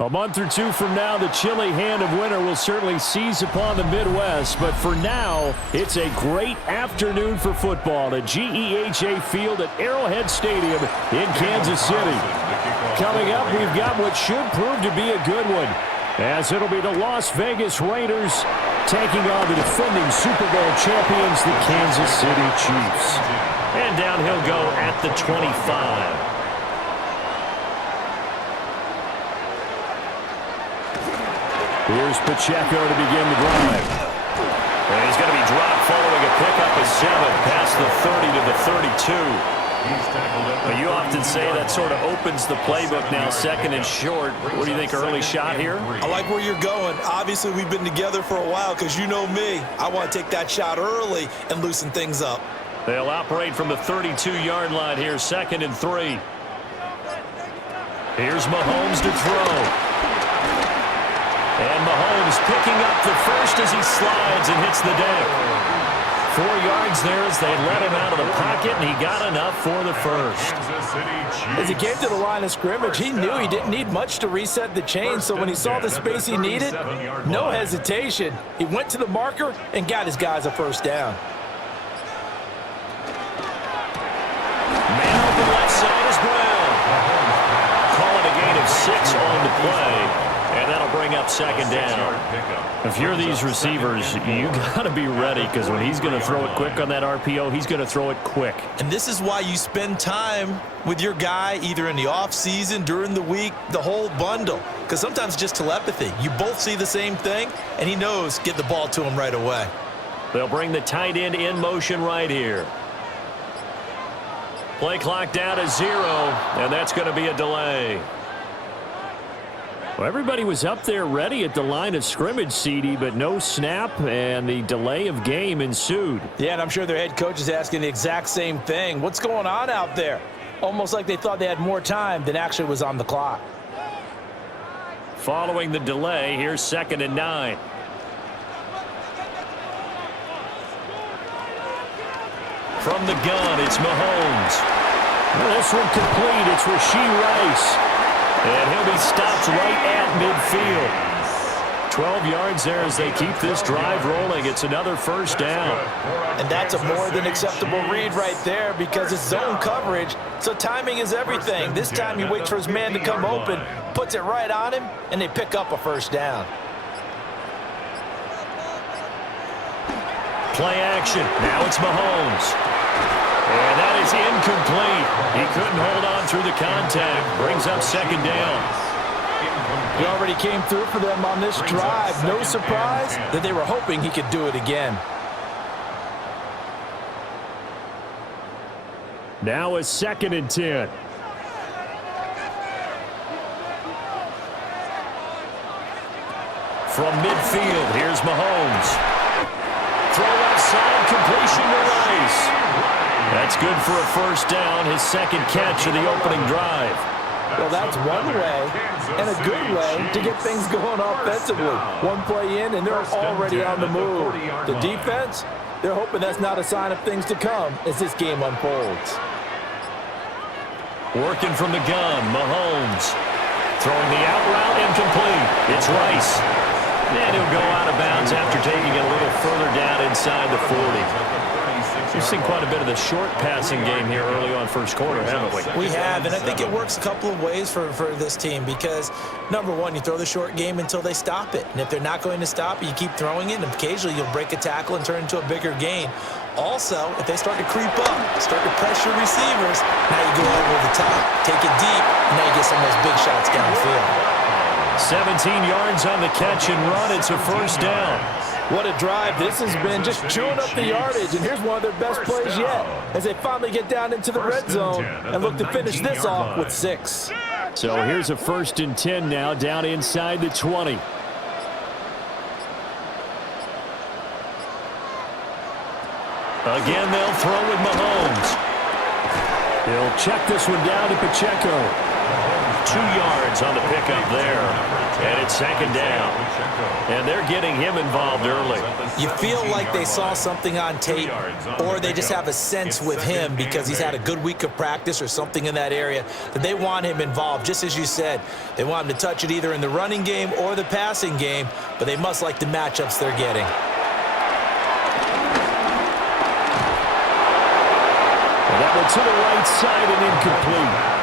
A month or two from now, the chilly hand of winter will certainly seize upon the Midwest. But for now, it's a great afternoon for football at GEHA Field at Arrowhead Stadium in Kansas City. Coming up, we've got what should prove to be a good one, as it'll be the Las Vegas Raiders taking on the defending Super Bowl champions, the Kansas City Chiefs. And down he'll go at the 25. Here's Pacheco to begin the drive. And he's going to be dropped following a pickup of 7 past the 30 to the 32. But you often say that sort of opens the playbook now, second and short. What do you think, early shot here? I like where you're going. Obviously, we've been together for a while because you know me. I want to take that shot early and loosen things up. They'll operate from the 32-yard line here, 2nd and 3. Here's Mahomes to throw. And Mahomes picking up the first as he slides and hits the deck. 4 yards there as they let him out of the pocket, and he got enough for the first. As he came to the line of scrimmage, he knew he didn't need much to reset the chain, so when he saw the space he needed, no hesitation. He went to the marker and got his guys a first down. Man open left side is Brown. Call it a gain of 6 on the play. And that'll bring up 2nd down. If you're these receivers, you got to be ready, because when he's going to throw it quick on that RPO, he's going to throw it quick. And this is why you spend time with your guy either in the offseason, during the week, the whole bundle. Because sometimes it's just telepathy. You both see the same thing, and he knows get the ball to him right away. They'll bring the tight end in motion right here. Play clock down to 0, and that's going to be a delay. Well, everybody was up there ready at the line of scrimmage, CD, but no snap, and the delay of game ensued. Yeah, and I'm sure their head coach is asking the exact same thing. What's going on out there? Almost like they thought they had more time than actually was on the clock. Following the delay, here's 2nd and 9. From the gun, it's Mahomes. Well, this one complete. It's Rashee Rice. And he'll be stopped right at midfield. 12 yards there as they keep this drive rolling. It's another first down. And that's a more than acceptable read right there because it's zone coverage, so timing is everything. This time he waits for his man to come open, puts it right on him, and they pick up a first down. Play action. Now it's Mahomes. And that is incomplete. He couldn't hold on through the contact. Brings up 2nd down. He already came through for them on this drive. No surprise that they were hoping he could do it again. Now a 2nd and 10. From midfield, here's Mahomes. Throw left side, completion to Rice. That's good for a first down, his 2nd catch of the opening drive. Well, that's one way and a good way to get things going offensively. One play in, and they're already on the move. The defense, they're hoping that's not a sign of things to come as this game unfolds. Working from the gun, Mahomes. Throwing the out route, incomplete. It's Rice. And he'll go out of bounds after taking it a little further down inside the 40. We've seen quite a bit of the short passing game here early on first quarter, haven't we? We have, and I think it works a couple of ways for this team because, number one, you throw the short game until they stop it. And if they're not going to stop it, you keep throwing it, and occasionally you'll break a tackle and turn into a bigger gain. Also, if they start to creep up, start to pressure receivers, now you go over the top, take it deep, and now you get some of those big shots downfield. 17 yards on the catch and run. It's a first down. What a drive this has been, just chewing up the yardage. And here's one of their best plays yet as they finally get down into the red zone and look to finish this off with 6. So here's a 1st and 10 now down inside the 20. Again, they'll throw with Mahomes. He'll check this one down to Pacheco. 2 yards on the pickup there. And it's second down. And they're getting him involved early. You feel like they saw something on tape, or they just have a sense with him because he's had a good week of practice or something in that area that they want him involved. Just as you said, they want him to touch it either in the running game or the passing game, but they must like the matchups they're getting. And that one to the right side and incomplete.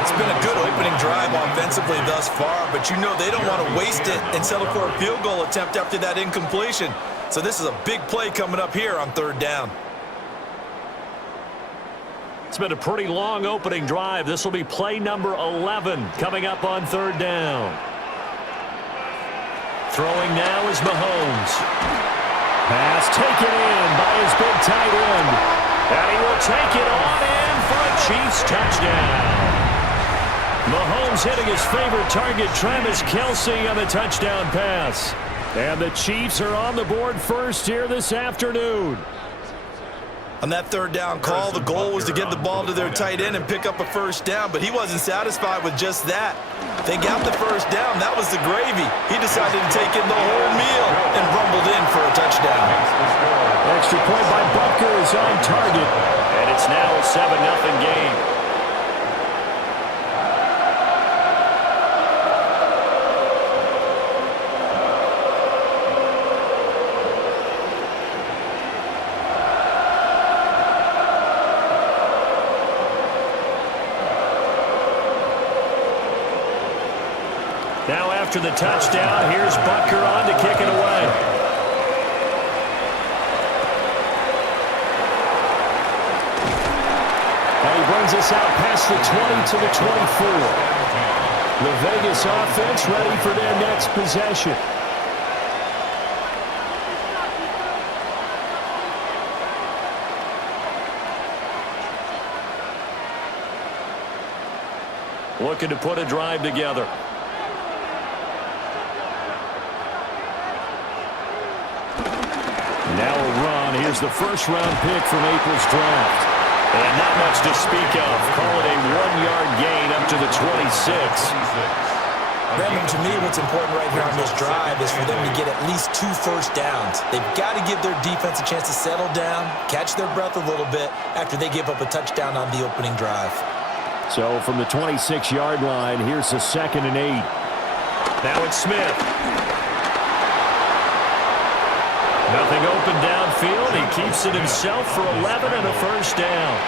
It's been a good opening drive offensively thus far, but you know they don't want to waste it and settle for a field goal attempt after that incompletion. So this is a big play coming up here on third down. It's been a pretty long opening drive. This will be play number 11 coming up on third down. Throwing now is Mahomes. Pass taken in by his big tight end. And he will take it on in for a Chiefs touchdown. Mahomes hitting his favorite target, Travis Kelce, on the touchdown pass. And the Chiefs are on the board first here this afternoon. On that third down call, the goal was to get the ball to their tight end and pick up a first down, but he wasn't satisfied with just that. They got the first down. That was the gravy. He decided to take in the whole meal and rumbled in for a touchdown. Extra point by Butker is on target. And it's now a 7-0 game. Now after the touchdown, here's Butker on to kick it away. And he brings us out past the 20 to the 24. The Vegas offense ready for their next possession. Looking to put a drive together. Now a run. Here's the first-round pick from April's draft. And not much to speak of. Call it a 1-yard gain up to the 26. Brandon, to me, what's important right here on this drive is for them to get at least 2 first downs. They've got to give their defense a chance to settle down, catch their breath a little bit after they give up a touchdown on the opening drive. So from the 26-yard line, here's the 2nd and 8. Now it's Smith. Nothing open downfield. He keeps it himself for 11 and a first down.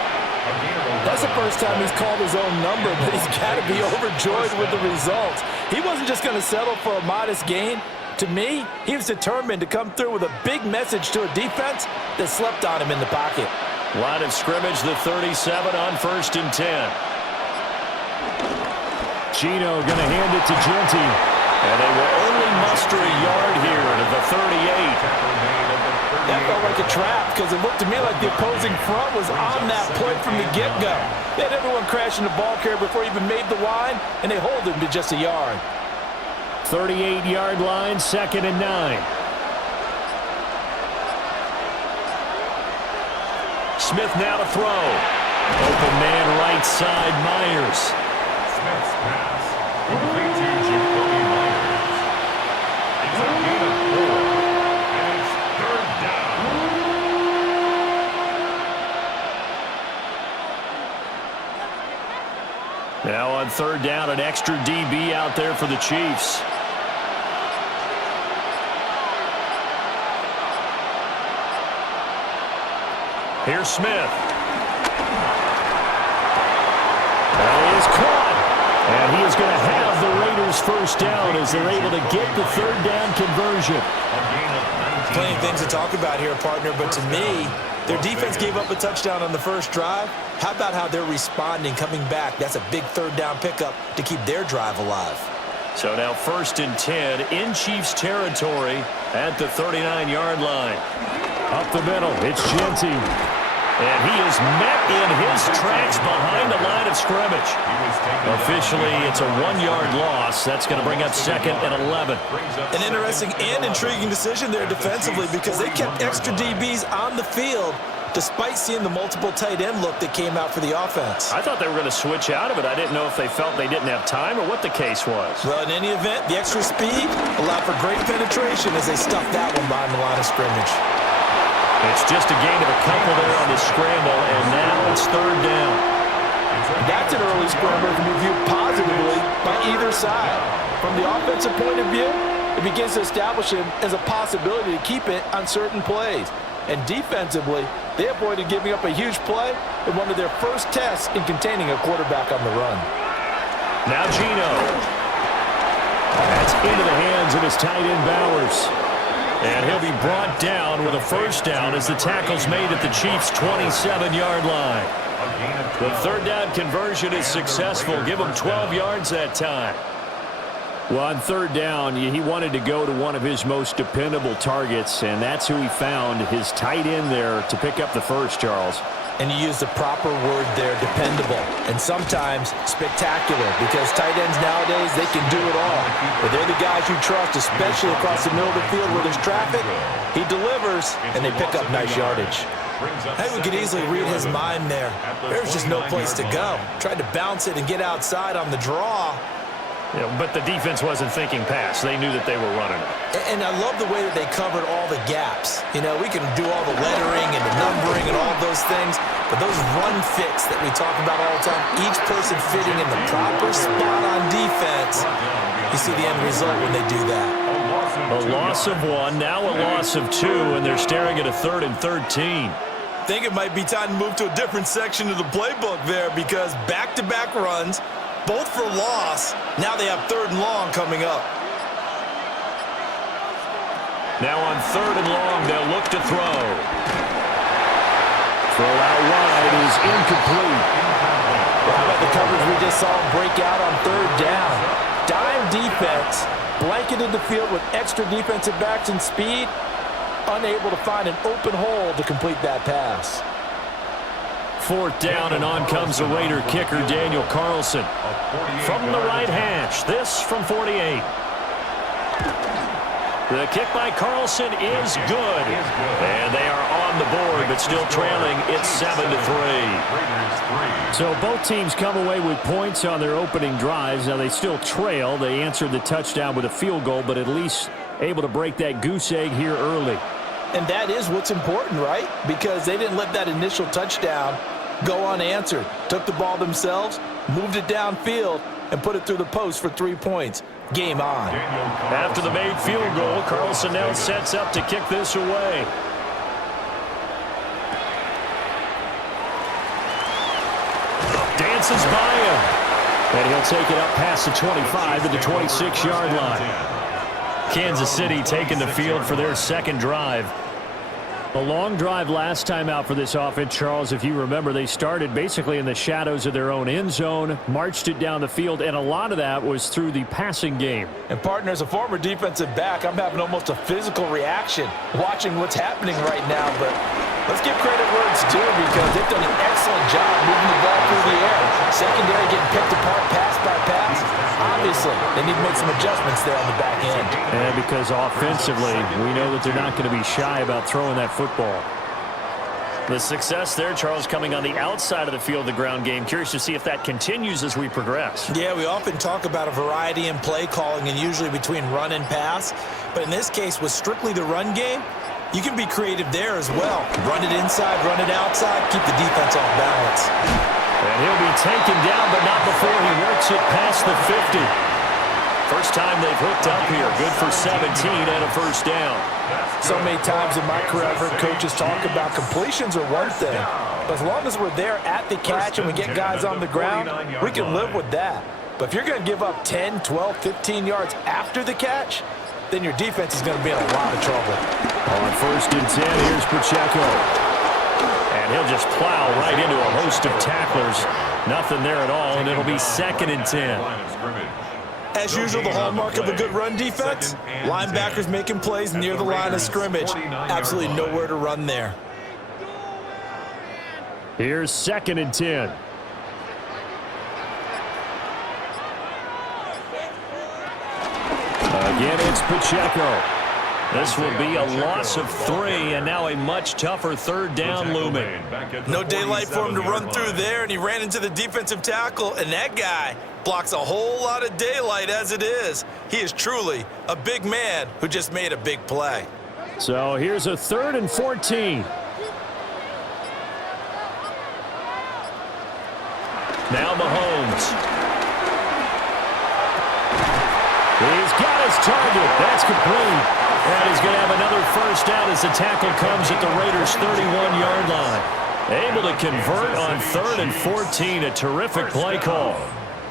That's the first time he's called his own number, but he's got to be overjoyed with the results. He wasn't just going to settle for a modest gain. To me, he was determined to come through with a big message to a defense that slept on him in the pocket. Line of scrimmage, the 37 on 1st and 10. Gino going to hand it to Genty. And they will only muster a yard here to the 38. That felt like a trap because it looked to me like the opposing front was on that play from the get-go. They had everyone crashing the ball carrier before he even made the line, and they hold him to just a yard. 38-yard line, 2nd and 9. Smith now to throw. Open man right side, Myers. Smith's pass. Complete to Jacoby Myers. It's a gain of 4. And it's third down. Now on third down, an extra DB out there for the Chiefs. Here's Smith. Well, he is caught. And he is going to have the Raiders first down as they're able to get the third down conversion. Plenty of things to talk about here, partner, but to me, their defense gave up a touchdown on the first drive. How about how they're responding, coming back? That's a big third down pickup to keep their drive alive. So now 1st and 10 in Chiefs territory at the 39-yard line. Up the middle, it's Genty. And he is met in his tracks behind the line of scrimmage. Officially, it's a 1-yard loss. That's going to bring up 2nd and 11. An interesting and intriguing decision there defensively because they kept extra DBs on the field despite seeing the multiple tight end look that came out for the offense. I thought they were going to switch out of it. I didn't know if they felt they didn't have time or what the case was. Well, in any event, the extra speed allowed for great penetration as they stuffed that one behind the line of scrimmage. It's just a gain of a couple there on the scramble, and now it's third down. That's an early scramble that can be viewed positively by either side. From the offensive point of view, it begins to establish him as a possibility to keep it on certain plays. And defensively, they avoided giving up a huge play in one of their first tests in containing a quarterback on the run. Now Gino. That's into the hands of his tight end Bowers. And he'll be brought down with a first down as the tackle's made at the Chiefs' 27-yard line. The third down conversion is successful. Give him 12 yards that time. Well, on third down, he wanted to go to one of his most dependable targets, and that's who he found, his tight end there, to pick up the first, Charles. And you use the proper word there, dependable, and sometimes spectacular, because tight ends nowadays, they can do it all. But they're the guys you trust, especially across the middle of the field where there's traffic. He delivers, and they pick up nice yardage. Hey, we could easily read his mind there. There's just no place to go. Tried to bounce it and get outside on the draw. Yeah, but the defense wasn't thinking pass. They knew that they were running it. And I love the way that they covered all the gaps. You know, we can do all the lettering and the numbering and all those things, but those run fits that we talk about all the time, each person fitting in the proper spot on defense, you see the end result when they do that. A loss of one, now a loss of two, and they're staring at a 3rd and 13. I think it might be time to move to a different section of the playbook there, because back-to-back runs, both for loss. Now they have 3rd and long coming up. Now on 3rd and long, they'll look to throw. Throw out wide is incomplete. How about the coverage we just saw break out on 3rd down? Dime defense, blanketed the field with extra defensive backs and speed, unable to find an open hole to complete that pass. 4th down, and on comes the Raider kicker, Daniel Carlson. From the right hash, this from 48. The kick by Carlson is good. And they are on the board, but still trailing. It's 7-3. So both teams come away with points on their opening drives. Now they still trail. They answered the touchdown with a field goal, but at least able to break that goose egg here early. And that is what's important, right? Because they didn't let that initial touchdown go unanswered. Took the ball themselves, moved it downfield, and put it through the post for 3 points. Game on. After the made field goal, Carlson now sets up to kick this away. Dances by him. And he'll take it up past the 25 to the 26-yard line. Kansas City taking the field for their second drive. A long drive last time out for this offense, Charles. If you remember, they started basically in the shadows of their own end zone, marched it down the field, and a lot of that was through the passing game. And partner, as a former defensive back, I'm having almost a physical reaction watching what's happening right now. But let's give credit where it's due, because they've done an excellent job moving the ball through the air. Secondary getting picked apart pass by pass. Obviously, they need to make some adjustments there on the back end. And because offensively, we know that they're not going to be shy about throwing that football. The success there, Charles, coming on the outside of the field, the ground game. Curious to see if that continues as we progress. Yeah, we often talk about a variety in play calling, and usually between run and pass. But in this case, with strictly the run game, you can be creative there as well. Run it inside, run it outside, keep the defense off balance. And he'll be taken down, but not before he works it past the 50. First time they've hooked up here. Good for 17 and a first down. So many times in my career, I've heard coaches talk about completions are one thing. But as long as we're there at the catch and we get guys on the ground, we can live with that. But if you're going to give up 10, 12, 15 yards after the catch, then your defense is going to be in a lot of trouble. On 1st and 10, here's Pacheco. And he'll just plow right into a host of tacklers. Nothing there at all, and it'll be 2nd and 10. As usual, the hallmark of a good run defense, linebackers making plays near the line of scrimmage. Absolutely nowhere to run there. Here's 2nd and 10. Again, it's Pacheco. This will be a loss of 3, and now a much tougher third down looming. No daylight for him to run through there, and he ran into the defensive tackle, and that guy blocks a whole lot of daylight as it is. He is truly a big man who just made a big play. So here's a 3rd and 14. Now Mahomes. He's got his target. That's complete. And he's going to have another first down as the tackle comes at the Raiders' 31-yard line. Able to convert on 3rd and 14. A terrific play call.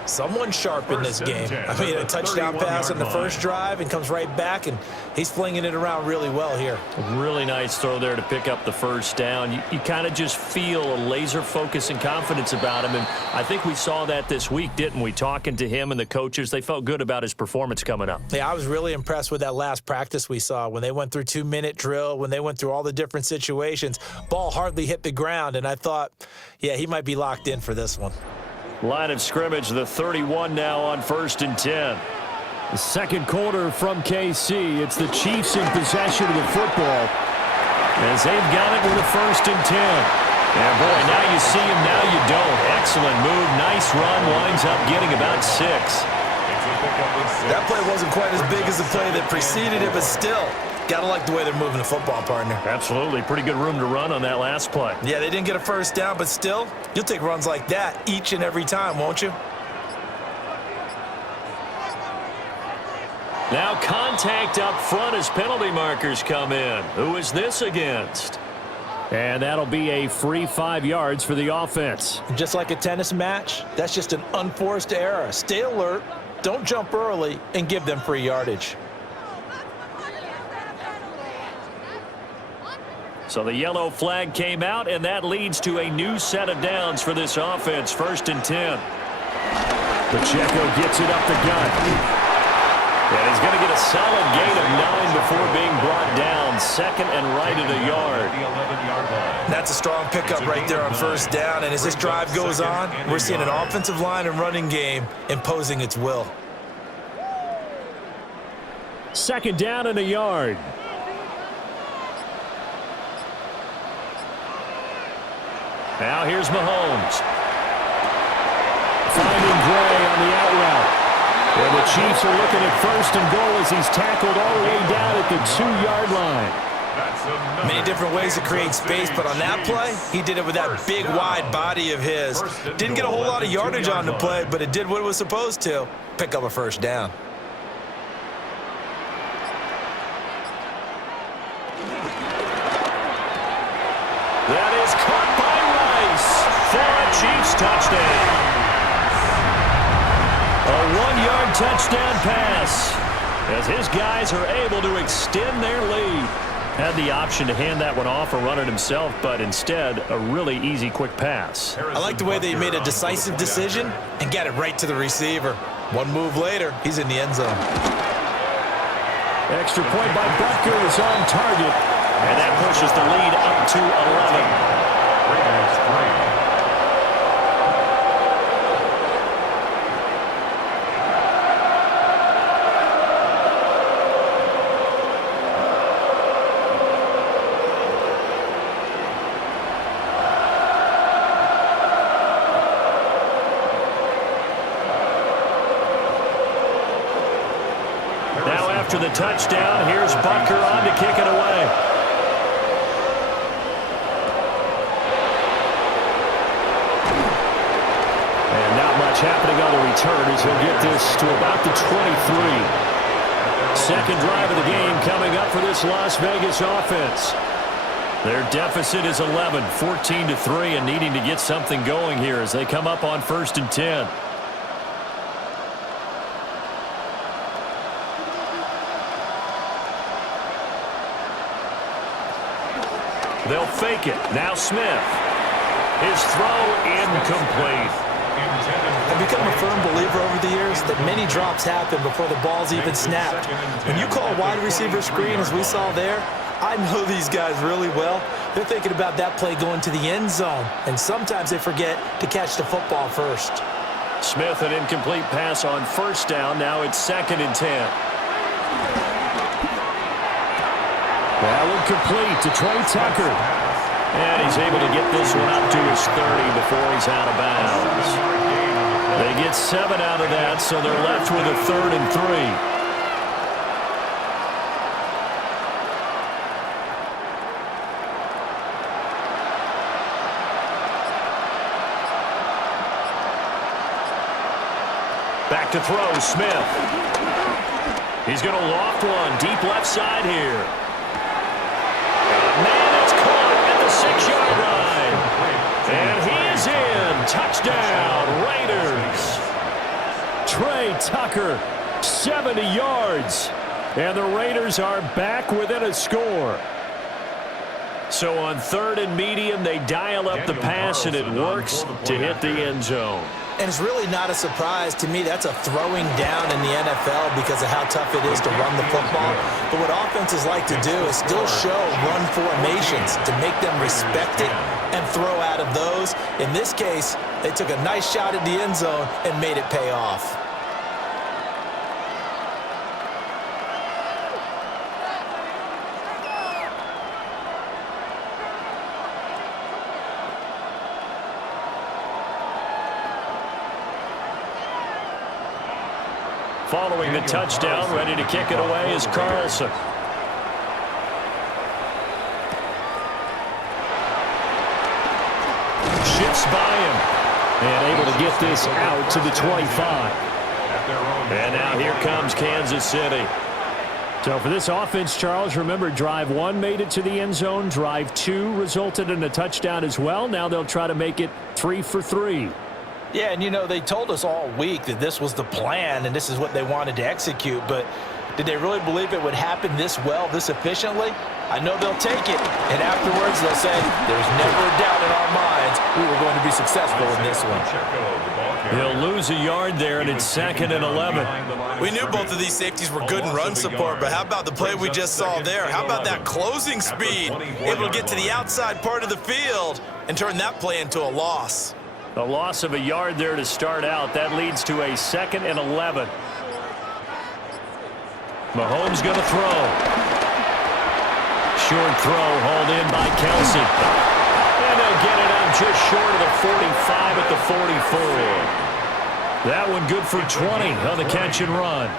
Someone sharp in this game. I mean, a touchdown pass on the first drive and comes right back, and he's flinging it around really well here. Really nice throw there to pick up the first down. You kind of just feel a laser focus and confidence about him, and I think we saw that this week, didn't we? Talking to him and the coaches, they felt good about his performance coming up. Yeah, I was really impressed with that last practice we saw when they went through 2-minute drill, when they went through all the different situations. Ball hardly hit the ground, and I thought, yeah, he might be locked in for this one. Line of scrimmage, the 31 now on 1st and 10. The second quarter from KC. It's the Chiefs in possession of the football as they've got it with a 1st and 10. And boy, now you see him, now you don't. Excellent move, nice run, winds up getting about 6. That play wasn't quite as big as the play that preceded it, but still, gotta like the way they're moving the football, partner. Absolutely, pretty good room to run on that last play. Yeah, they didn't get a first down, but still, you'll take runs like that each and every time, won't you? Now contact up front as penalty markers come in. Who is this against? And that'll be a free 5 yards for the offense. Just like a tennis match, that's just an unforced error. Stay alert, don't jump early, and give them free yardage. So the yellow flag came out, and that leads to a new set of downs for this offense. 1st and 10. Pacheco gets it up the gut. And he's going to get a solid gain of 9 before being brought down. 2nd and right at a yard. That's a strong pickup right there on 1st down, and as this drive goes on, we're seeing an offensive line and running game imposing its will. 2nd down and a yard. Now here's Mahomes. Finding Gray on the out route. And the Chiefs are looking at 1st and goal as he's tackled all the way down at the 2-yard line. Many different ways to create space, but on that play, he did it with that big, wide body of his. Didn't get a whole lot of yardage on the play, but it did what it was supposed to, pick up a 1st down. That is caught by Rice for a Chiefs touchdown. A 1-yard touchdown pass as his guys are able to extend their lead. Had the option to hand that one off or run it himself, but instead a really easy, quick pass. I like the way they made a decisive decision and got it right to the receiver. One move later, he's in the end zone. Extra point by Butker is on target. And that pushes the lead up to 11. Now after the touchdown, here's Butker on to kick it away. Happening on the return as he'll get this to about the 23. Second drive of the game coming up for this Las Vegas offense. Their deficit is 11, 14-3, and needing to get something going here as they come up on 1st and 10. They'll fake it. Now Smith. His throw incomplete. I've become a firm believer over the years that many drops happen before the ball's even snapped. When you call a wide receiver screen, as we saw there, I know these guys really well. They're thinking about that play going to the end zone, and sometimes they forget to catch the football first. Smith, an incomplete pass on 1st down. Now it's 2nd and 10. That one complete to Trey Tucker. And he's able to get this one up to his 30 before he's out of bounds. They get 7 out of that, so they're left with a 3rd and 3. Back to throw, Smith. He's going to loft one deep left side here. Man, it's caught at the 6-yard line. And he is in. Touchdown, Raiders. Trey Tucker, 70 yards. And the Raiders are back within a score. So on 3rd and medium, they dial up the pass, and it works to hit the end zone. And it's really not a surprise to me. That's a throwing down in the NFL because of how tough it is to run the football. But what offenses like to do is still show run formations to make them respect it and throw out of those. In this case, they took a nice shot at the end zone and made it pay off. Following the touchdown, ready to kick it away is Carlson. Shifts by him. And able to get this out to the 25. And now here comes Kansas City. So for this offense, Charles, remember drive 1 made it to the end zone. Drive 2 resulted in a touchdown as well. Now they'll try to make it 3 for 3. Yeah, and you know, they told us all week that this was the plan and this is what they wanted to execute, but did they really believe it would happen this well, this efficiently? I know they'll take it, and afterwards they'll say, there's never a doubt in our minds we were going to be successful in this one. He'll lose a yard there, and it's 2nd and 11. We knew both of these safeties were good in run support, but how about the play we just saw there? How about that closing speed? Able to get to the outside part of the field and turn that play into a loss. A loss of a yard there to start out. That leads to a 2nd and 11. Mahomes going to throw. Short throw hauled in by Kelsey. And they'll get it up just short of the 45 at the 44. That one good for 20 on the catch and run.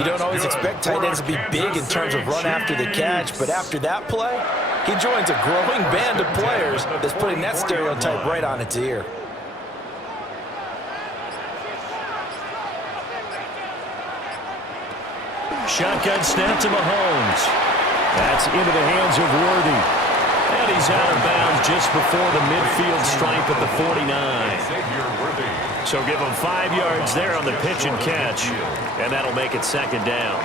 You don't always expect tight ends to be big in terms of run after the catch, but after that play, he joins a growing band of players that's putting that stereotype right on its ear. Shotgun snap to Mahomes. That's into the hands of Worthy. And he's out of bounds just before the midfield stripe at the 49. So give him 5 yards there on the pitch and catch. And that'll make it 2nd down.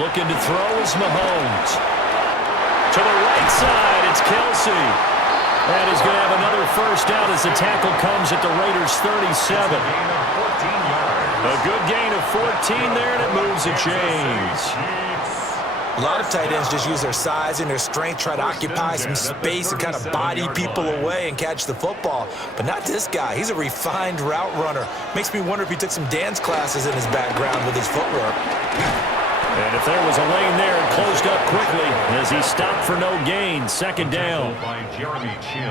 Looking to throw is Mahomes. To the right side, it's Kelsey. And he's going to have another first down as the tackle comes at the Raiders' 37. A good gain of 14 there, and it moves the chains. A lot of tight ends just use their size and their strength, try to occupy some space and kind of body people away and catch the football. But not this guy. He's a refined route runner. Makes me wonder if he took some dance classes in his background with his footwork. And if there was a lane there, it closed up quickly as he stopped for no gain. 2nd down.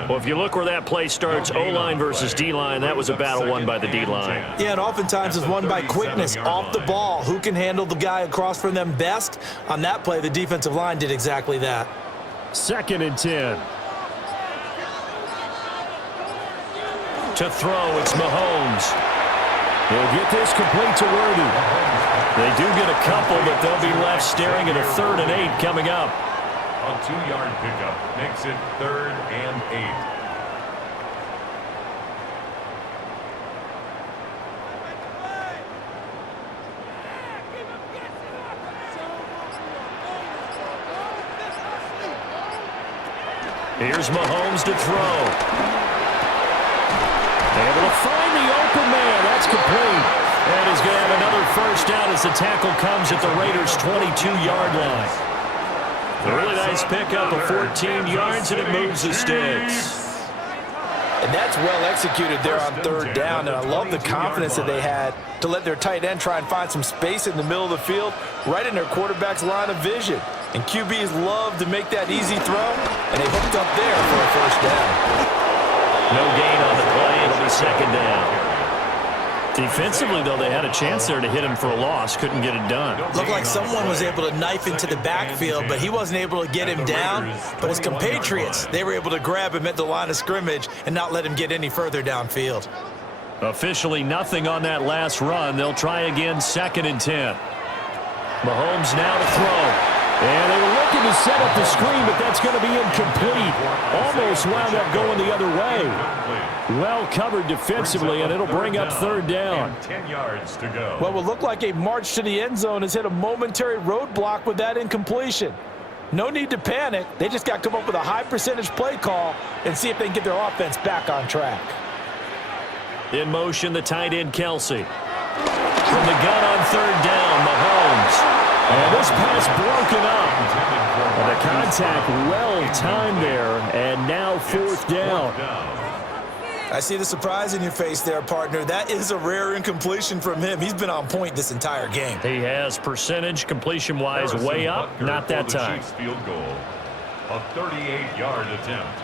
Well, if you look where that play starts, O-line versus D-line, that was a battle won by the D-line. Yeah, and oftentimes it's won by quickness off the ball. Who can handle the guy across from them best? On that play, the defensive line did exactly that. 2nd and 10. To throw, it's Mahomes. He'll get this complete to Worthy. They do get a couple, but they'll be left staring at a 3rd and 8 coming up. A 2-yard pickup makes it 3rd and 8. Here's Mahomes to throw. Able to find the open man. That's complete. And he's going to have another first down as the tackle comes at the Raiders' 22-yard line. A really nice pickup of 14 yards, and it moves the sticks. And that's well executed there on third down. And I love the confidence that they had to let their tight end try and find some space in the middle of the field, right in their quarterback's line of vision. And QBs love to make that easy throw, and they hooked up there for a first down. No gain on the play. It'll be second down. Defensively, though, they had a chance there to hit him for a loss. Couldn't get it done. Looked like someone was able to knife into the backfield, but he wasn't able to get him down. But his compatriots, they were able to grab him at the line of scrimmage and not let him get any further downfield. Officially nothing on that last run. They'll try again, 2nd and 10. Mahomes now to throw. And they were looking to set up the screen, but that's going to be incomplete. Almost wound up going the other way. Well covered defensively, and it'll bring up third down. 10 yards to go. What will look like a march to the end zone has hit a momentary roadblock with that incompletion. No need to panic. They just got to come up with a high percentage play call and see if they can get their offense back on track. In motion, the tight end, Kelsey. From the gun on third down, Mahomes. And this pass broken up. And the contact well timed there, and now 4th down. I see the surprise in your face there, partner. That is a rare incompletion from him. He's been on point this entire game. He has percentage completion-wise way up. Not that time. Chiefs field goal. A 38-yard attempt.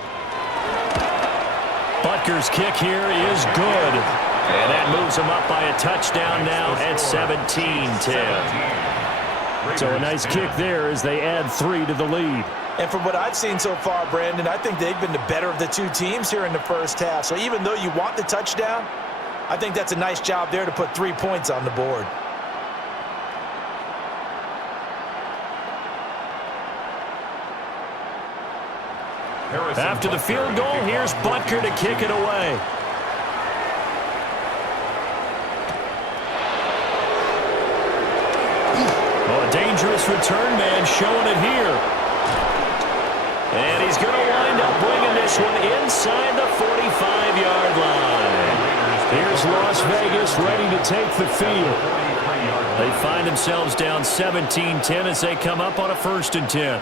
Butker's kick here is good. And that moves him up by a touchdown now at 17-10. So a nice kick there as they add 3 to the lead. And from what I've seen so far, Brandon, I think they've been the better of the two teams here in the first half. So even though you want the touchdown, I think that's a nice job there to put 3 points on the board. After the field goal, here's Butker to kick it away. Dangerous return man showing it here. And he's going to wind up bringing this one inside the 45-yard line. Here's Las Vegas ready to take the field. They find themselves down 17-10 as they come up on a 1st and 10.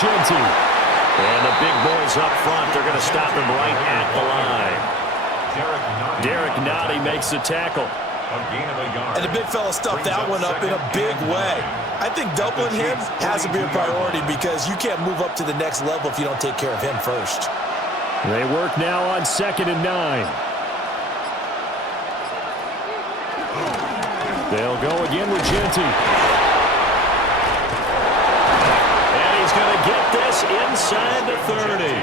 Genty. And the big boys up front, they're going to stop him right at the line. Derek Nottie makes the tackle. And the big fella stuffed that one up in a big way. I think doubling him has to be a priority because you can't move up to the next level if you don't take care of him first. They work now on 2nd and 9. They'll go again with Genty. Get this inside the 30.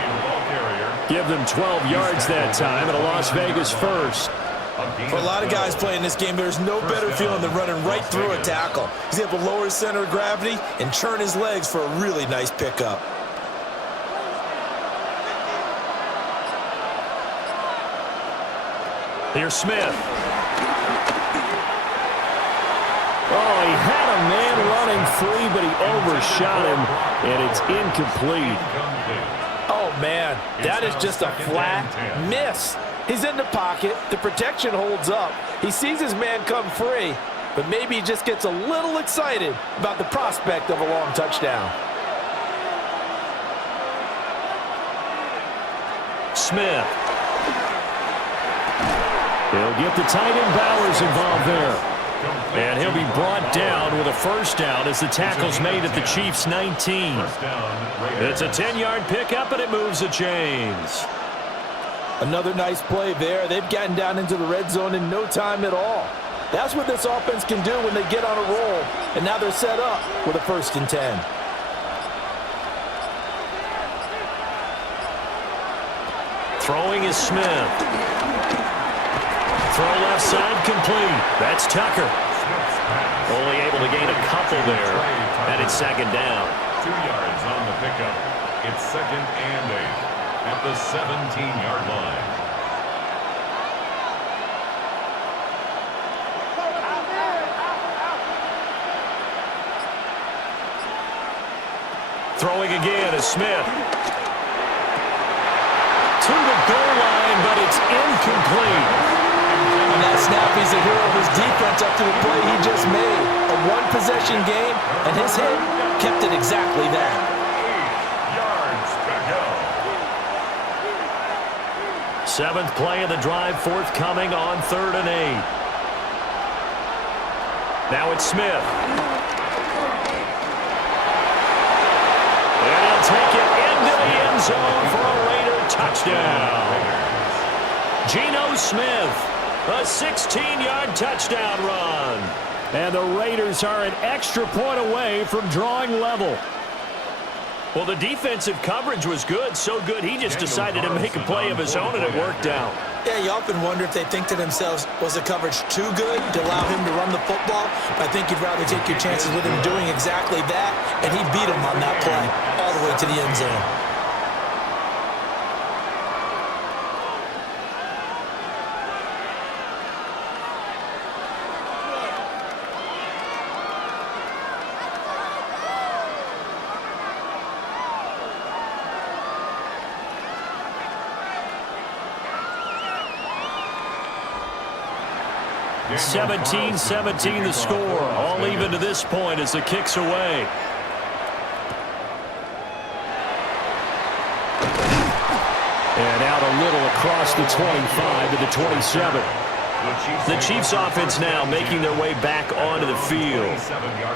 Give them 12 yards that time and a Las Vegas 1st. For a lot of guys playing this game, there's no better feeling than running right through a tackle. He's able to lower his center of gravity and churn his legs for a really nice pickup. Here's Smith. Oh, he had a man running free, but he overshot him, and it's incomplete. Oh, man, that is just a flat miss. He's in the pocket. The protection holds up. He sees his man come free, but maybe he just gets a little excited about the prospect of a long touchdown. Smith. He'll get the tight end Bowers involved there. And he'll be brought down with a first down as the tackle's made at the Chiefs' 19. It's a 10-yard pickup, and it moves the chains. Another nice play there. They've gotten down into the red zone in no time at all. That's what this offense can do when they get on a roll. And now they're set up with a 1st and 10. Throwing is Smith. Throw left side complete. That's Tucker. Only able to gain a couple there. And it's 2nd down. 2 yards on the pickup. It's 2nd and 8 at the 17-yard line. Throwing again is Smith. To the goal line, but it's incomplete. incomplete. On that snap, he's a hero of his defense up to the play he just made. A one-possession game, and his hit kept it exactly that. 8 yards to go. Seventh play of the drive forthcoming on 3rd and 8. Now it's Smith. And he'll take it into the end zone for a Raider touchdown. Geno Smith, a 16-yard touchdown run. And the Raiders are an extra point away from drawing level. Well, the defensive coverage was good, so good he just decided to make a play of his own, and it worked out. Yeah, you often wonder if they think to themselves, was the coverage too good to allow him to run the football? But I think you'd rather take your chances with him doing exactly that, and he beat him on that play all the way to the end zone. It's 17-17 the score. All even to this point as the kick's away. And out a little across the 25 to the 27. The Chiefs offense now making their way back onto the field.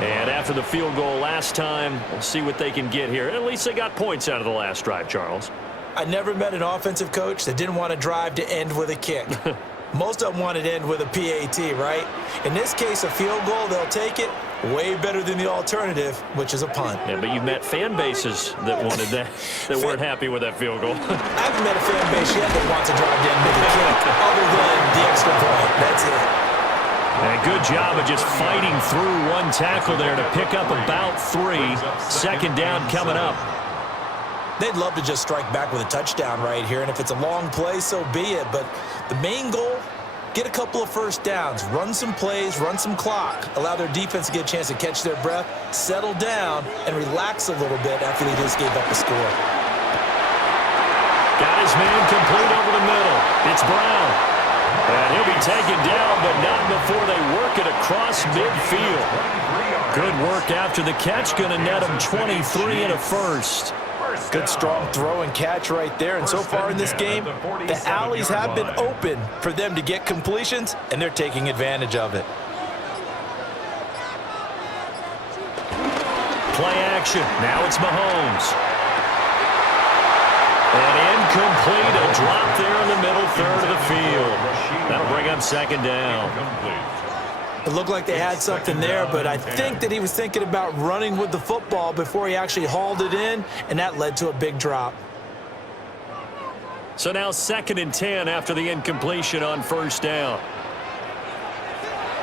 And after the field goal last time, we'll see what they can get here. At least they got points out of the last drive, Charles. I never met an offensive coach that didn't want to drive to end with a kick. Most of them wanted to end with a PAT, right? In this case, a field goal, they'll take it. Way better than the alternative, which is a punt. Yeah, but you've met fan bases that wanted that, that weren't happy with that field goal. I haven't met a fan base yet that wants to drive down with a kick, other than the extra point. That's it. And a good job of just fighting through one tackle there to pick up about 3. Second down coming up. They'd love to just strike back with a touchdown right here, and if it's a long play, so be it. But the main goal, get a couple of first downs, run some plays, run some clock, allow their defense to get a chance to catch their breath, settle down, and relax a little bit after they just gave up a score. Got his man complete over the middle. It's Brown. And he'll be taken down, but not before they work it across midfield. Good work after the catch, going to net him 23 and a first. Good strong throw and catch right there. And so far in this game, the alleys have been open for them to get completions, and they're taking advantage of it. Play action. Now it's Mahomes. And incomplete. A drop there in the middle third of the field. That'll bring up second down. It looked like they had something there, but I think that he was thinking about running with the football before he actually hauled it in, and that led to a big drop. So now 2nd and 10 after the incompletion on first down.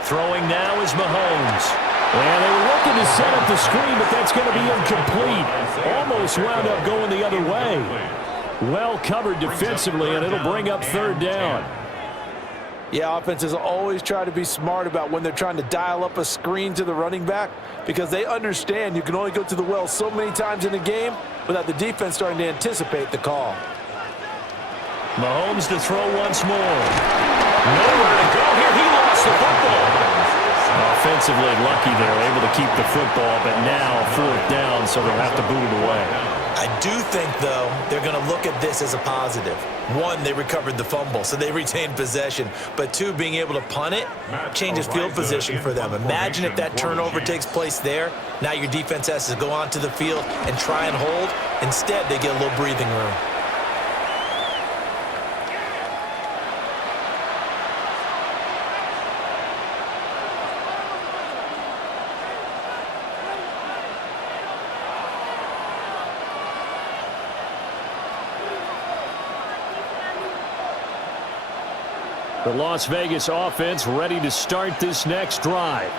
Throwing now is Mahomes. And they were looking to set up the screen, but that's going to be incomplete. Almost wound up going the other way. Well covered defensively, and it'll bring up 3rd down. Yeah, offenses always try to be smart about when they're trying to dial up a screen to the running back, because they understand you can only go to the well so many times in a game without the defense starting to anticipate the call. Mahomes to throw once more. Nowhere to go here. He lost the football. Offensively lucky they're able to keep the football, but now 4th down, so they'll have to boot it away. I do think, though, they're going to look at this as a positive. 1, they recovered the fumble, so they retained possession. But 2, being able to punt it changes field position for them. Imagine if that turnover takes place there. Now your defense has to go onto the field and try and hold. Instead, they get a little breathing room. The Las Vegas offense ready to start this next drive.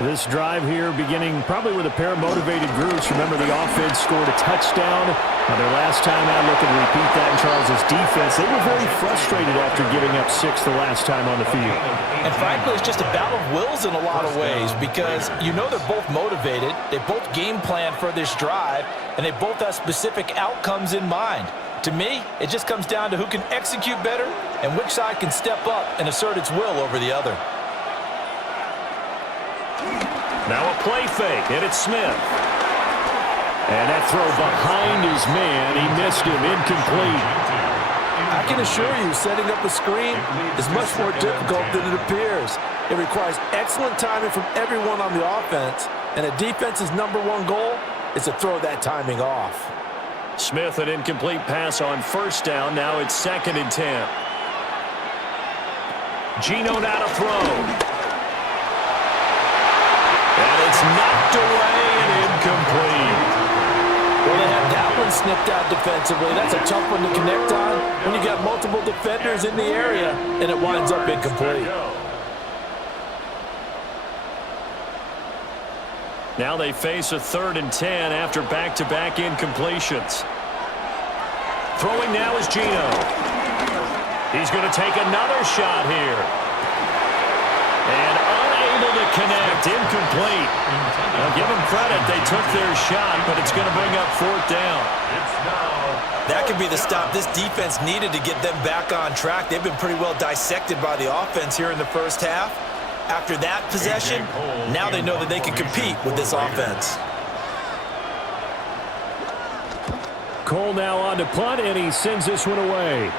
This drive here beginning probably with a pair of motivated groups. Remember, the offense scored a touchdown. Their last time out, looking to repeat that in Charles' defense. They were very frustrated after giving up 6 the last time on the field. And frankly, it's just a battle of wills in a lot of ways, because you know they're both motivated. They both game plan for this drive, and they both have specific outcomes in mind. To me, it just comes down to who can execute better and which side can step up and assert its will over the other. Now a play fake, and it's Smith. And that throw behind his man, he missed him, incomplete. I can assure you, setting up a screen is much more difficult than it appears. It requires excellent timing from everyone on the offense, and a defense's #1 goal is to throw that timing off. Smith, an incomplete pass on first down. Now it's 2nd and 10. Geno now to throw. And it's knocked away and incomplete. Well, they have that one snipped out defensively. That's a tough one to connect on when you got multiple defenders in the area, and it winds up incomplete. Now they face a 3rd and 10 after back-to-back incompletions. Throwing now is Geno. He's going to take another shot here. And unable to connect, incomplete. Now give them credit, they took their shot, but it's going to bring up 4th down. That could be the stop this defense needed to get them back on track. They've been pretty well dissected by the offense here in the first half. After that possession, now they know that they can compete with this offense. Cole now on to punt, and he sends this one away.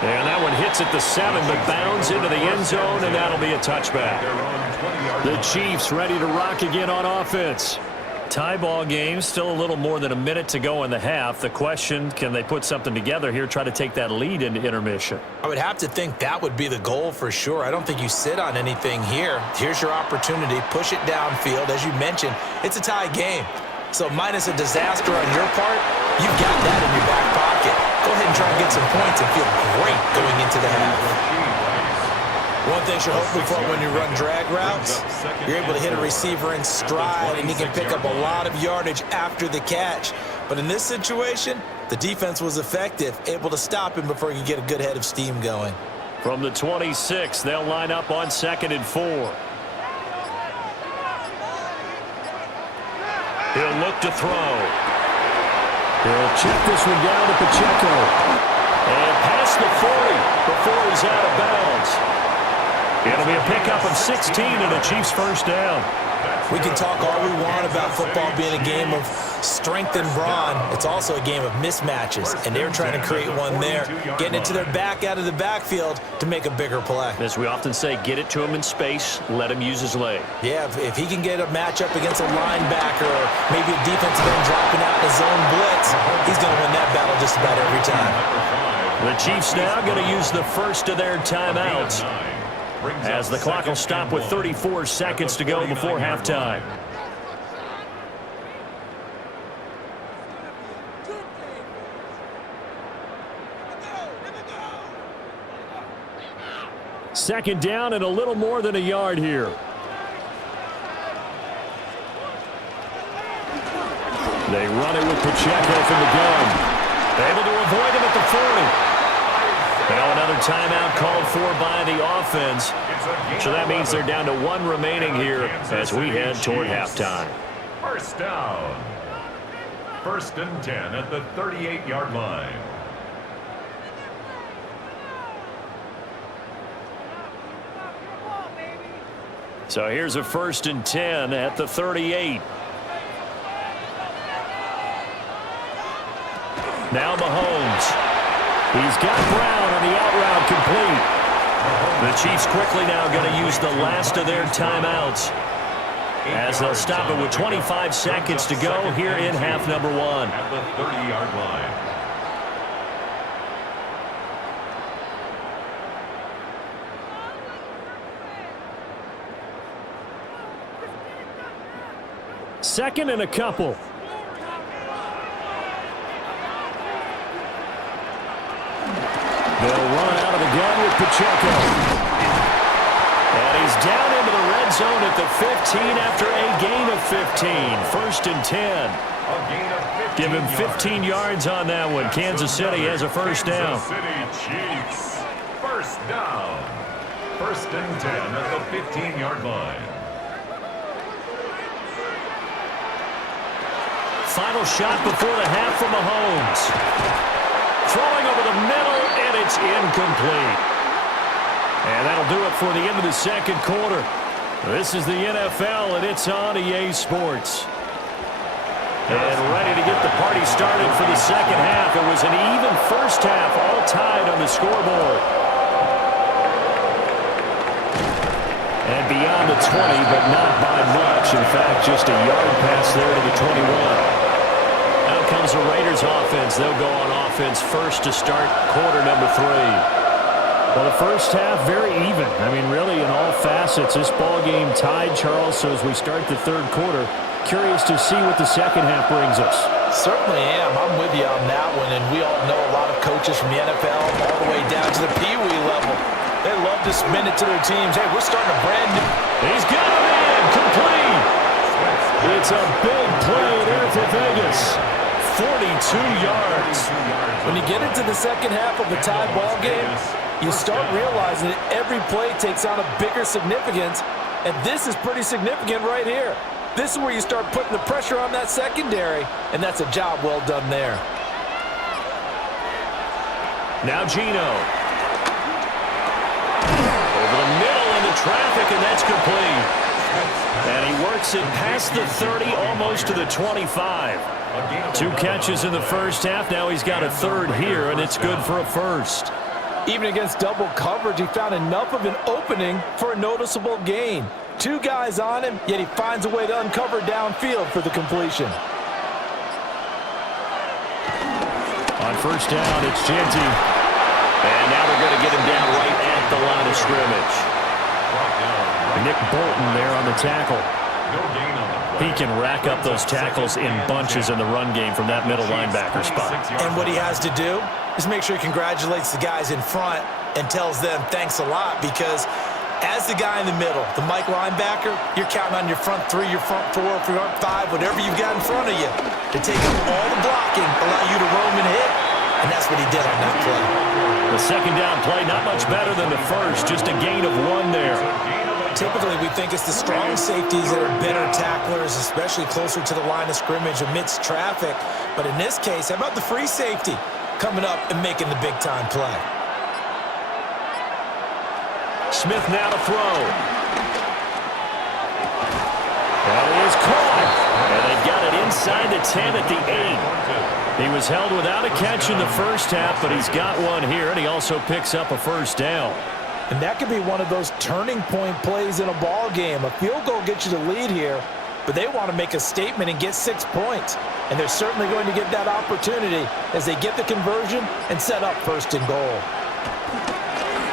And that one hits at the 7, but bounds into the end zone, and that'll be a touchback. The Chiefs ready to rock again on offense. Tie ball game, still a little more than a minute to go in the half. The question, can they put something together here, try to take that lead into intermission? I would have to think that would be the goal for sure. I don't think you sit on anything here. Here's your opportunity. Push it downfield. As you mentioned, it's a tie game. So minus a disaster on your part, you've got that in your back pocket. Go ahead and try and get some points and feel great going into the half. One thing you're hoping for when you run drag routes, you're able to hit a receiver in stride and he can pick up a lot of yardage after the catch. But in this situation, the defense was effective, able to stop him before he could get a good head of steam going. From the 26, they'll line up on 2nd and 4. He'll look to throw. He'll check this one down to Pacheco. And past the 40 before he's out of bounds. It'll be a pickup of 16 and a Chiefs first down. We can talk all we want about football being a game of strength and brawn. It's also a game of mismatches, and they're trying to create one there, getting it to their back out of the backfield to make a bigger play. As we often say, get it to him in space, let him use his leg. Yeah, if he can get a matchup against a linebacker or maybe a defensive end dropping out in a zone blitz, he's going to win that battle just about every time. The Chiefs now going to use the first of their timeouts, as the clock will stop with 34 seconds to go before halftime. Second down and a little more than a yard here. They run it with Pacheco from the gun. Able to avoid him at the 40. Now another timeout called for by the offense. So that means they're down to 1 remaining here as we head toward halftime. First down. 1st and 10 at the 38-yard line. So here's a 1st and 10 at the 38. Now Mahomes. He's got Brown on the out route complete. The Chiefs quickly now going to use the last of their timeouts, as they'll stop it with 25 seconds to go here in half number 1. At the 30-yard line. Second and a couple. They'll run out of the gun with Pacheco. And he's down into the red zone at the 15 after a gain of 15. 1st and 10. Give him 15 yards on that one. Kansas City has a first down. Kansas City Chiefs. First down. 1st and 10 at the 15-yard line. final shot before the half from Mahomes. Throwing over the middle, and it's incomplete. And that'll do it for the end of the second quarter. This is the NFL, and it's on EA Sports. And ready to get the party started for the second half. It was an even first half, all tied on the scoreboard. And beyond the 20, but not by much. In fact, just a yard pass there to the 21. Now comes the Raiders offense. They'll go on offense first to start quarter number 3. Well, the first half, very even. I mean, really, in all facets, this ball game tied, Charles. So as we start the third quarter, curious to see what the second half brings us. Certainly am. I'm with you on that one, and we all know a lot of coaches from the NFL all the way down to the Pee-wee level. They love to spin it to their teams. Hey, we're starting a brand new. He's got him in, complete. It's a big play there for Vegas. 42 yards. When you get into the second half of a tie ball game, you start realizing that every play takes on a bigger significance, and this is pretty significant right here. This is where you start putting the pressure on that secondary, and that's a job well done there. Now Geno. Over the middle into traffic, and that's complete. And he works it past the 30, almost to the 25. 2 catches in the first half. Now he's got a third here, and it's good for a first. Even against double coverage, he found enough of an opening for a noticeable gain. 2 guys on him, yet he finds a way to uncover downfield for the completion. On first down, it's Genty. And now they're going to get him down right at the line of scrimmage. Nick Bolton there on the tackle. He can rack up those tackles in bunches in the run game from that middle linebacker spot. And what he has to do is make sure he congratulates the guys in front and tells them thanks a lot, because as the guy in the middle, the Mike linebacker, you're counting on your front 3, your front 4, your front 5, whatever you've got in front of you to take up all the blocking, allow you to roam and hit, and that's what he did on that play. The second down play, not much better than the first, just a gain of 1 there. Typically, we think it's the strong safeties that are better tacklers, especially closer to the line of scrimmage amidst traffic. But in this case, how about the free safety coming up and making the big-time play? Smith now to throw. That is caught. And they got it inside the 10 at the 8. He was held without a catch in the first half, but he's got one here, and he also picks up a first down. And that could be one of those turning point plays in a ball game. A field goal gets you the lead here, but they want to make a statement and get 6 points. And they're certainly going to get that opportunity as they get the conversion and set up first and goal.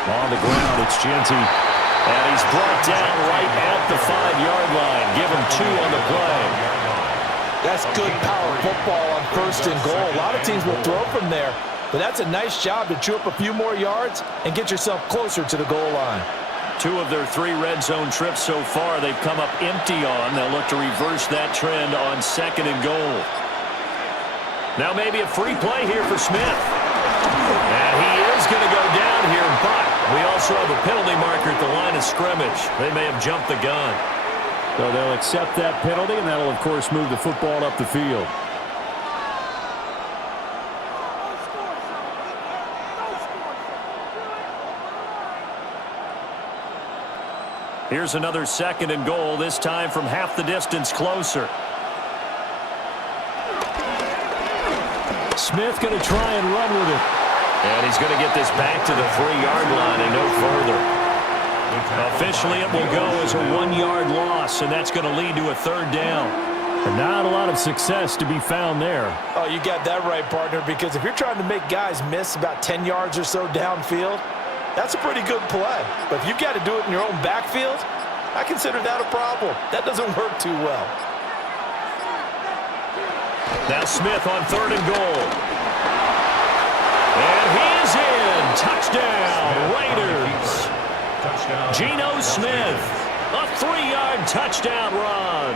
On the ground, it's Genty. And he's brought down right at the 5-yard line. Give him 2 on the play. That's good power football on first and goal. A lot of teams will throw from there, but that's a nice job to chew up a few more yards and get yourself closer to the goal line. 2 of their 3 red zone trips so far, they've come up empty on. They'll look to reverse that trend on second and goal. Now maybe a free play here for Smith. And he is going to go down here, but we also have a penalty marker at the line of scrimmage. They may have jumped the gun. So they'll accept that penalty, and that'll, of course, move the football up the field. Here's another second and goal, this time from half the distance closer. Smith going to try and run with it. And he's going to get this back to the 3-yard line and no further. Officially, it will go as a 1-yard loss, and that's going to lead to a third down. And not a lot of success to be found there. Oh, you got that right, partner, because if you're trying to make guys miss about 10 yards or so downfield, that's a pretty good play. But if you've got to do it in your own backfield, I consider that a problem. That doesn't work too well. Now Smith on third and goal. And he is in. Touchdown, Raiders. Geno Smith, a 3-yard touchdown run.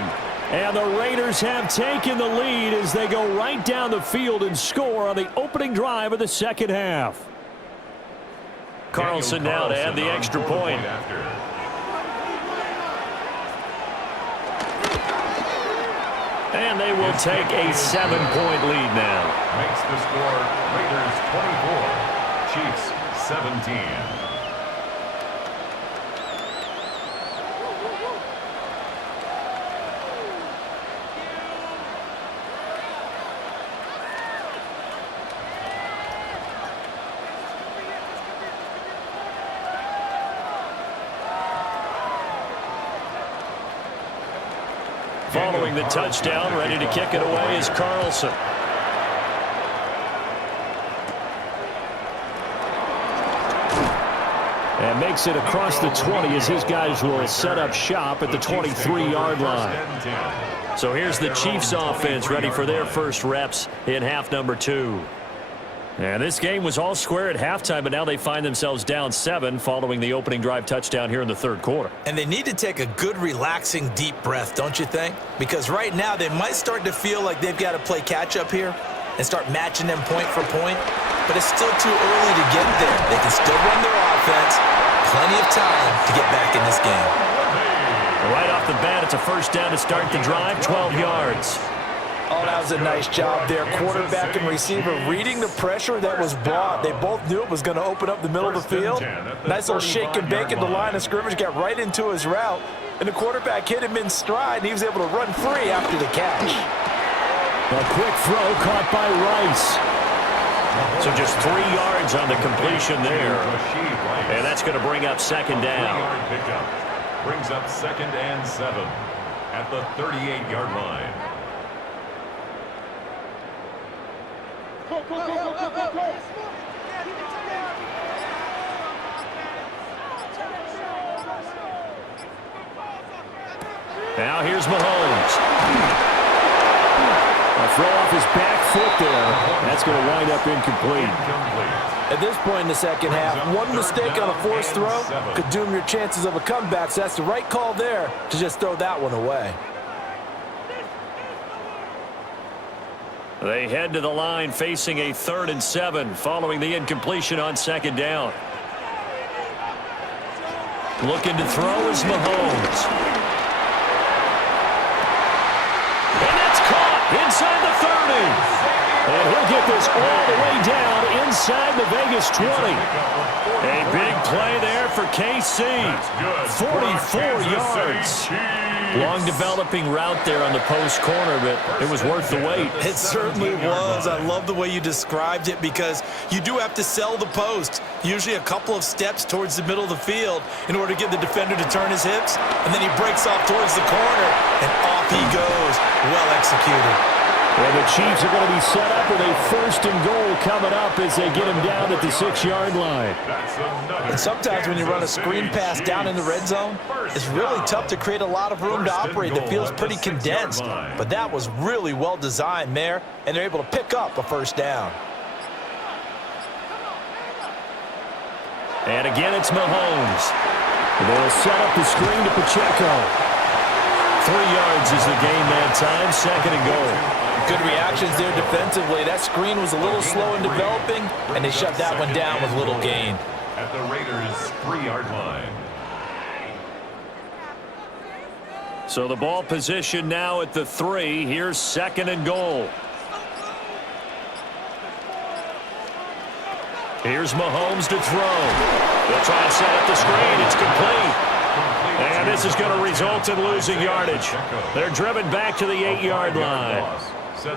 And the Raiders have taken the lead as they go right down the field and score on the opening drive of the second half. Carlson now to add the extra point. And they will take a 7-point lead now. Makes the score Raiders 24, Chiefs 17. Following the touchdown, ready to kick it away is Carlson. And makes it across the 20 as his guys will set up shop at the 23-yard line. So here's the Chiefs offense ready for their first reps in half number 2. And this game was all square at halftime, but now they find themselves down 7 following the opening drive touchdown here in the third quarter. And they need to take a good, relaxing, deep breath, don't you think? Because right now they might start to feel like they've got to play catch-up here and start matching them point for point. But it's still too early to get there. They can still run their offense. Plenty of time to get back in this game. Right off the bat, it's a first down to start the drive, 12 yards. Oh, that was a nice job there. Quarterback and receiver reading the pressure that was brought. They both knew it was going to open up the middle of the field. Nice little shake and bake at the line of scrimmage, got right into his route, and the quarterback hit him in stride, and he was able to run free after the catch. A quick throw caught by Rice. So just 3 yards on the completion there. And that's going to bring up second down. 3-yard pickup. Brings up 2nd and 7 at the 38-yard line. Now here's Mahomes. A throw off his back foot there. That's going to wind up incomplete. At this point in the second half, one mistake on a forced throw could doom your chances of a comeback, so that's the right call there to just throw that one away. They head to the line facing a 3rd and 7 following the incompletion on second down. Looking to throw is Mahomes. And that's caught inside the 30. And he'll get this all the way down inside the Vegas 20. A big play there for KC. 44 yards. Long developing route there on the post corner, but it was worth the wait. It certainly was. I love the way you described it because you do have to sell the post. Usually a couple of steps towards the middle of the field in order to get the defender to turn his hips, and then he breaks off towards the corner, and off he goes. Well executed. Well, the Chiefs are going to be set up with a 1st and goal coming up as they get him down at the 6-yard line. And sometimes when you run a screen pass down in the red zone, it's really tough to create a lot of room to operate that feels pretty condensed. But that was really well designed there, and they're able to pick up a 1st down. And again, it's Mahomes. They'll set up the screen to Pacheco. 3 yards is the game that time, 2nd and goal. Good reactions there defensively. That screen was a little slow in developing, and they shut that one down with little gain. At the Raiders' 3-yard line. So the ball position now at the 3. Here's 2nd and goal. Here's Mahomes to throw. They'll try and set up the screen. It's complete. And this is going to result in losing yardage. They're driven back to the 8-yard line.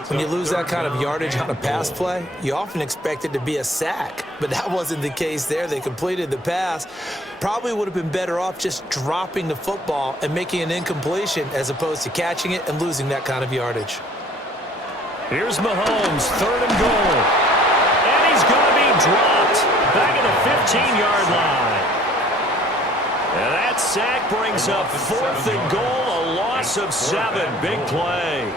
When you lose that kind of yardage on a pass play, you often expect it to be a sack. But that wasn't the case there. They completed the pass. Probably would have been better off just dropping the football and making an incompletion as opposed to catching it and losing that kind of yardage. Here's Mahomes, 3rd and goal. And he's going to be dropped back at the 15-yard line. And that sack brings up 4th and goal, a loss of 7. Big play.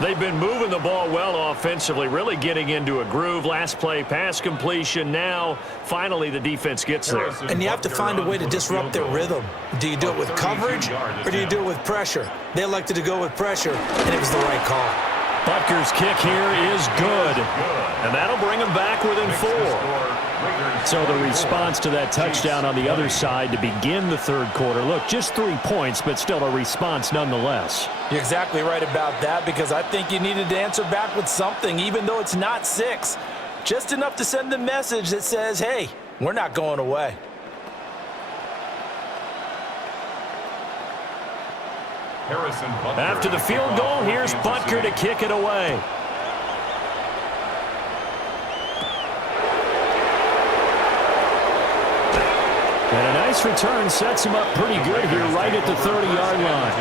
They've been moving the ball well offensively, really getting into a groove. Last play, pass completion. Now, finally, the defense gets there. And you have to find a way to disrupt their rhythm. Do you do it with coverage, or do you do it with pressure? They elected to go with pressure, and it was the right call. Butker's kick here is good. And that'll bring him back within 4. So the response to that touchdown on the other side to begin the third quarter. Look, just 3 points, but still a response nonetheless. You're exactly right about that, because I think you needed to answer back with something, even though it's not 6. Just enough to send the message that says, hey, we're not going away. After the field goal, here's Butker to kick it away. And a nice return sets him up pretty good here right at the 30-yard line.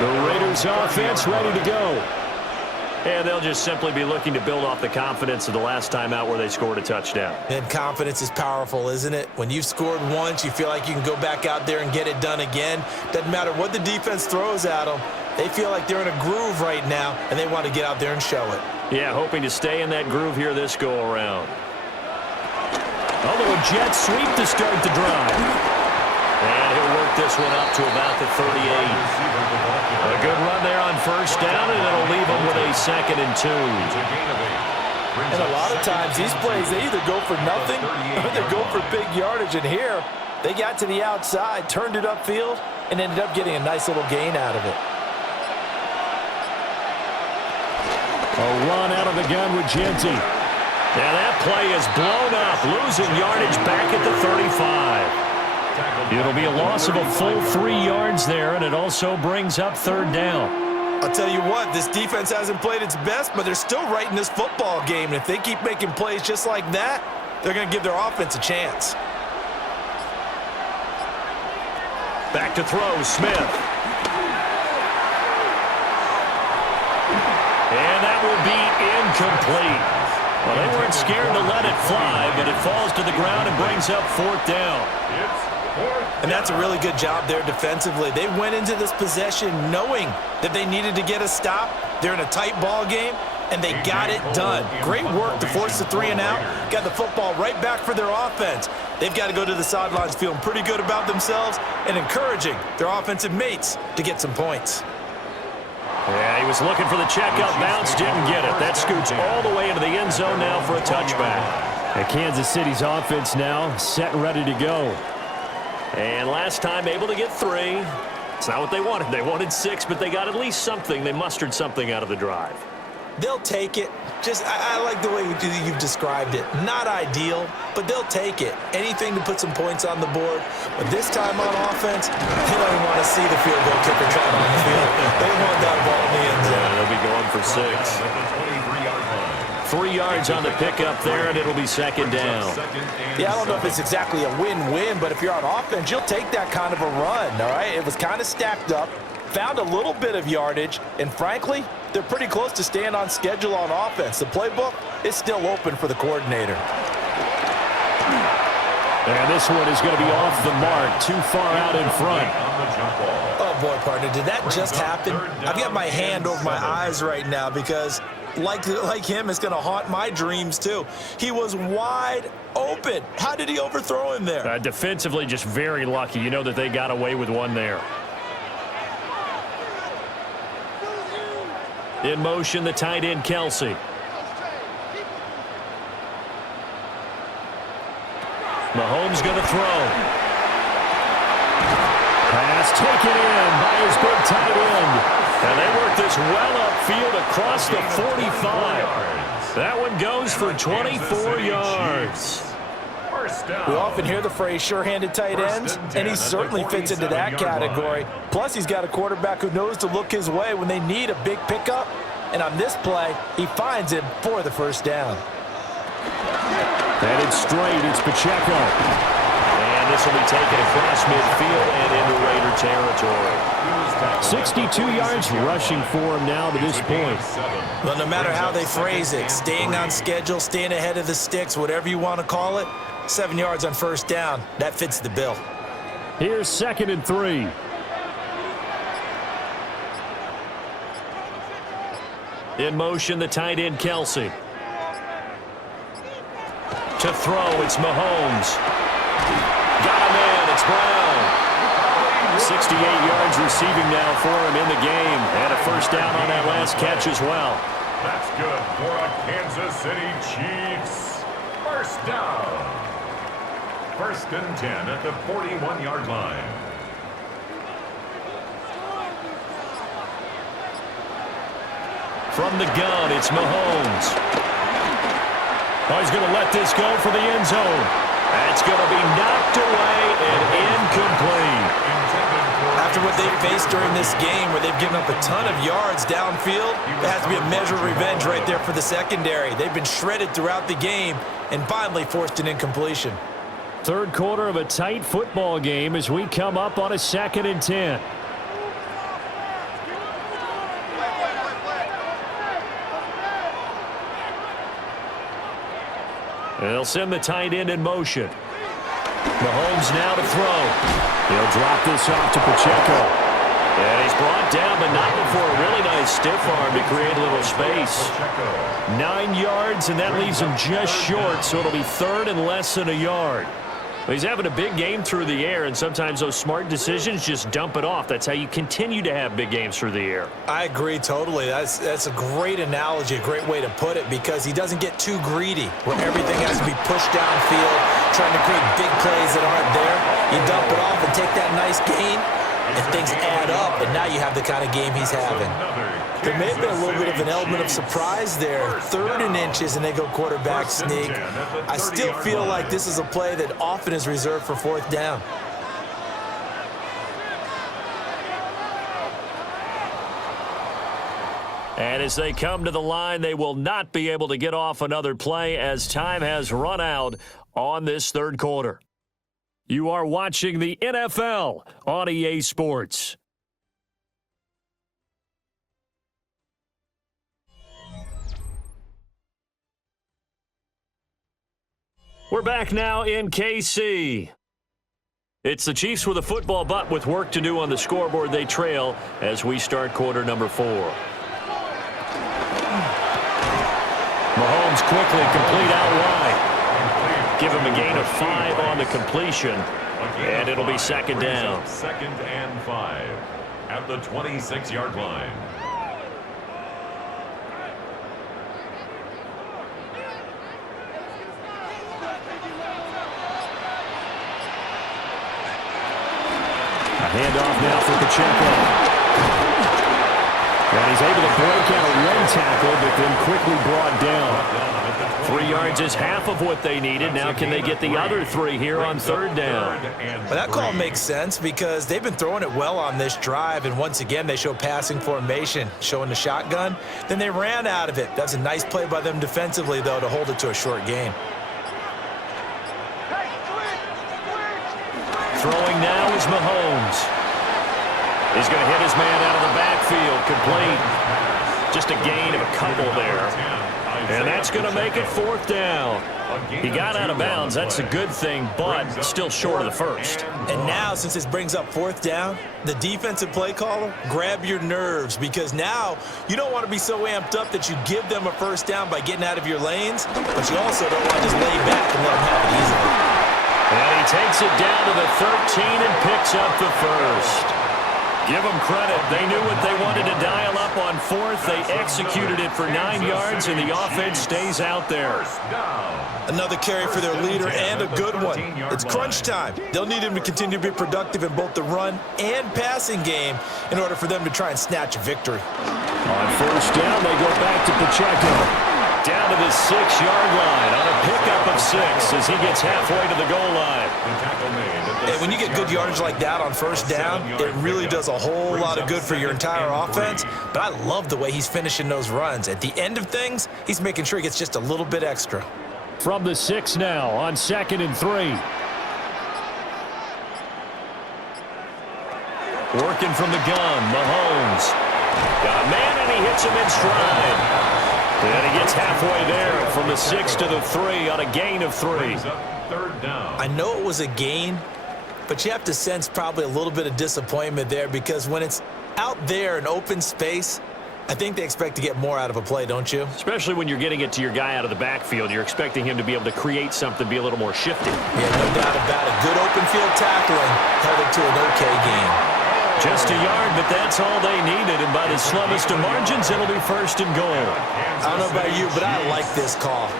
The Raiders offense ready to go. And they'll just simply be looking to build off the confidence of the last time out where they scored a touchdown. And confidence is powerful, isn't it? When you've scored once, you feel like you can go back out there and get it done again. Doesn't matter what the defense throws at them. They feel like they're in a groove right now, and they want to get out there and show it. Yeah, hoping to stay in that groove here this go-around. Although a jet sweep to start the drive. And he'll work this one up to about the 38. A good run there on first down, and it'll leave him with a 2nd and 2. And a lot of times, these plays, they either go for nothing or they go for big yardage. And here, they got to the outside, turned it upfield, and ended up getting a nice little gain out of it. A run out of the gun with Genty. Now that play is blown up, losing yardage back at the 35. It'll be a loss of a full 3 yards there, and it also brings up 3rd down. I'll tell you what, this defense hasn't played its best, but they're still right in this football game. And if they keep making plays just like that, they're going to give their offense a chance. Back to throw, Smith. And that will be incomplete. Well, they weren't scared to let it fly, but it falls to the ground and brings up 4th down. And that's a really good job there defensively. They went into this possession knowing that they needed to get a stop. They're in a tight ball game, and they got it done. Great work to force the 3 and out. Got the football right back for their offense. They've got to go to the sidelines feeling pretty good about themselves and encouraging their offensive mates to get some points. Yeah, he was looking for the checkup bounce, didn't get it. That scoots all the way into the end zone now for a touchback. And Kansas City's offense now set and ready to go. And last time able to get 3. It's not what they wanted. They wanted 6, but they got at least something. They mustered something out of the drive. They'll take it. I like the way you've described it. Not ideal, but they'll take it. Anything to put some points on the board. But this time on offense, they don't even want to see the field goal kicker trying on the field. They want that ball in the end zone. They'll be going for 6. 3 yards on the pickup there, and it'll be 2nd down. Yeah, I don't know if it's exactly a win-win, but if you're on offense, you'll take that kind of a run, all right? It was kind of stacked up, found a little bit of yardage, and frankly, they're pretty close to staying on schedule on offense. The playbook is still open for the coordinator. And this one is going to be off the mark, too far out in front. Oh, boy, partner, did that just happen? I've got my hand over my eyes right now because, like him, it's going to haunt my dreams, too. He was wide open. How did he overthrow him there? Defensively, just very lucky. You know that they got away with one there. In motion, the tight end, Kelsey. Mahomes going to throw. Pass taken in by his big tight end. And they work this well upfield across the 45. That one goes for 24 yards. We often hear the phrase sure-handed tight ends, and he certainly fits into that category. Plus, he's got a quarterback who knows to look his way when they need a big pickup. And on this play, he finds him for the 1st down. And it's straight. It's Pacheco. And this will be taken across midfield and into Raider territory. 62 yards rushing for him now to this point. Well, no matter how they phrase it, staying on schedule, staying ahead of the sticks, whatever you want to call it, 7 yards on 1st down, that fits the bill. Here's 2nd and 3. In motion, the tight end, Kelsey. To throw, it's Mahomes. Got a man, it's Brown. 68 yards receiving now for him in the game. And a first down on that last catch as well. That's good for a Kansas City Chiefs. First down. First and 10 at the 41-yard line. From the gun, it's Mahomes. Oh, he's going to let this go for the end zone. That's going to be knocked away and incomplete. After what they faced during this game where they've given up a ton of yards downfield, there has to be a measure of revenge right there for the secondary. They've been shredded throughout the game and finally forced an incompletion. Third quarter of a tight football game as we come up on a 2nd and 10. They'll send the tight end in motion. Mahomes now to throw. He'll drop this off to Pacheco. And he's brought down, but not before a really nice stiff arm to create a little space. 9 yards, and that leaves him just short, so it'll be third and less than a yard. He's having a big game through the air, and sometimes those smart decisions just dump it off. That's how you continue to have big games through the air. I agree totally. That's a great analogy, a great way to put it, because he doesn't get too greedy where everything has to be pushed downfield, trying to create big plays that aren't there. You dump it off and take that nice gain, and things add up, and now you have the kind of game he's having. There may have been a little bit of an element of surprise there. 3rd and inches, and they go quarterback sneak. I still feel like this is a play that often is reserved for 4th down. And as they come to the line, they will not be able to get off another play as time has run out on this third quarter. You are watching the NFL on EA Sports. We're back now in KC. It's the Chiefs with a football, but with work to do on the scoreboard. They trail as we start quarter number 4. Mahomes quickly complete out wide. Give him a gain of 5 on the completion, and it'll be 2nd down. 2nd and 5 at the 26-yard line. Handoff now for Pacheco. And he's able to break out one tackle, but then quickly brought down. 3 yards is half of what they needed. Now can they get the other 3 here on 3rd down? Well, that call makes sense because they've been throwing it well on this drive, and once again they show passing formation, showing the shotgun. Then they ran out of it. That's a nice play by them defensively, though, to hold it to a short gain. Throwing now is Mahomes. He's going to hit his man out of the backfield, complete. Just a gain of a couple there. And that's going to make it 4th down. He got out of bounds. That's a good thing, but still short of the first. And now, since this brings up 4th down, the defensive play caller, grab your nerves, because now you don't want to be so amped up that you give them a first down by getting out of your lanes, but you also don't want to just lay back and let them have it easily. And he takes it down to the 13 and picks up the first. Give them credit. They knew what they wanted to dial up on 4th. They executed it for 9 yards, and the offense stays out there. Another carry for their leader, and a good one. It's crunch time. They'll need him to continue to be productive in both the run and passing game in order for them to try and snatch a victory. On 1st down, they go back to Pacheco. Down to the 6-yard line on a pickup of 6 as he gets halfway to the goal line. And when you get good yardage like that on 1st down, it really does a whole lot of good for your entire offense. But I love the way he's finishing those runs. At the end of things, he's making sure he gets just a little bit extra. From the 6 now on 2nd and 3. Working from the gun, Mahomes. Got a man, and he hits him in stride. And he gets halfway there from the 6 to the 3 on a gain of 3. I know it was a gain, but you have to sense probably a little bit of disappointment there because when it's out there in open space, I think they expect to get more out of a play, don't you? Especially when you're getting it to your guy out of the backfield. You're expecting him to be able to create something, be a little more shifty. Yeah, no doubt about it. Good open field tackling held it to an okay game. Just a yard, but that's all they needed. And by the slimmest of margins, it'll be 1st and goal. I don't know about you, but I like this call.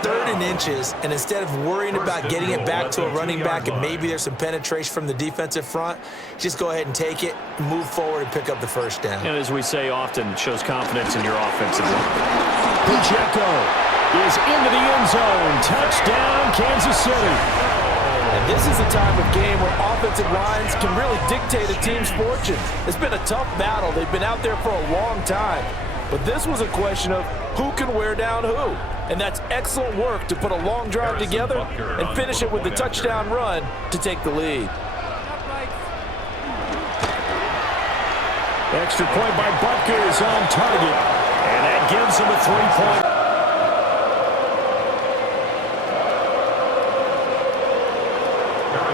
3rd and inches, and instead of worrying about getting it back to a running back and maybe there's some penetration from the defensive front, just go ahead and take it, move forward, and pick up the 1st down. And as we say often, shows confidence in your offensive line. Pacheco is into the end zone. Touchdown, Kansas City. And this is a time of game where offensive lines can really dictate a team's fortunes. It's been a tough battle. They've been out there for a long time. But this was a question of who can wear down who. And that's excellent work to put a long drive together and finish it with the touchdown run to take the lead. Extra point by Butker is on target. And that gives him a 3-point.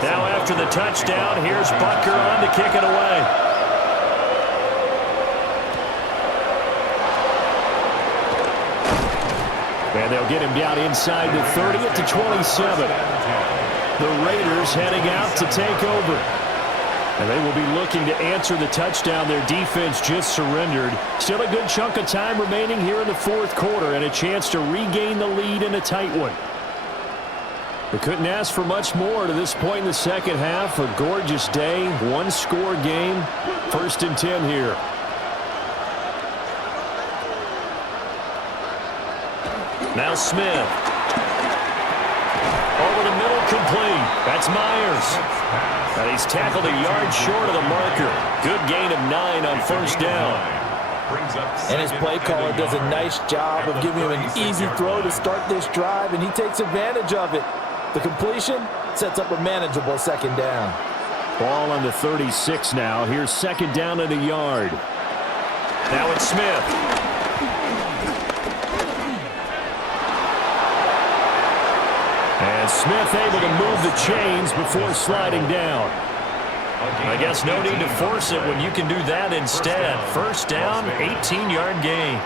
Now after the touchdown, here's Butker on to kick it away. And they'll get him down inside the 30 at the 27. The Raiders heading out to take over. And they will be looking to answer the touchdown their defense just surrendered. Still a good chunk of time remaining here in the 4th quarter and a chance to regain the lead in a tight one. They couldn't ask for much more to this point in the 2nd half. A gorgeous day, 1-score game. 1st and 10 here. Now Smith. Over the middle, complete. That's Myers. And he's tackled a yard short of the marker. Good gain of 9 on 1st down. And his play caller does a nice job of giving him an easy throw to start this drive, and he takes advantage of it. The completion sets up a manageable 2nd down. Ball on the 36 now. Here's 2nd down and a yard. Now it's Smith. And Smith able to move the chains before sliding down. I guess no need to force it when you can do that instead. 1st down, 18-yard gain.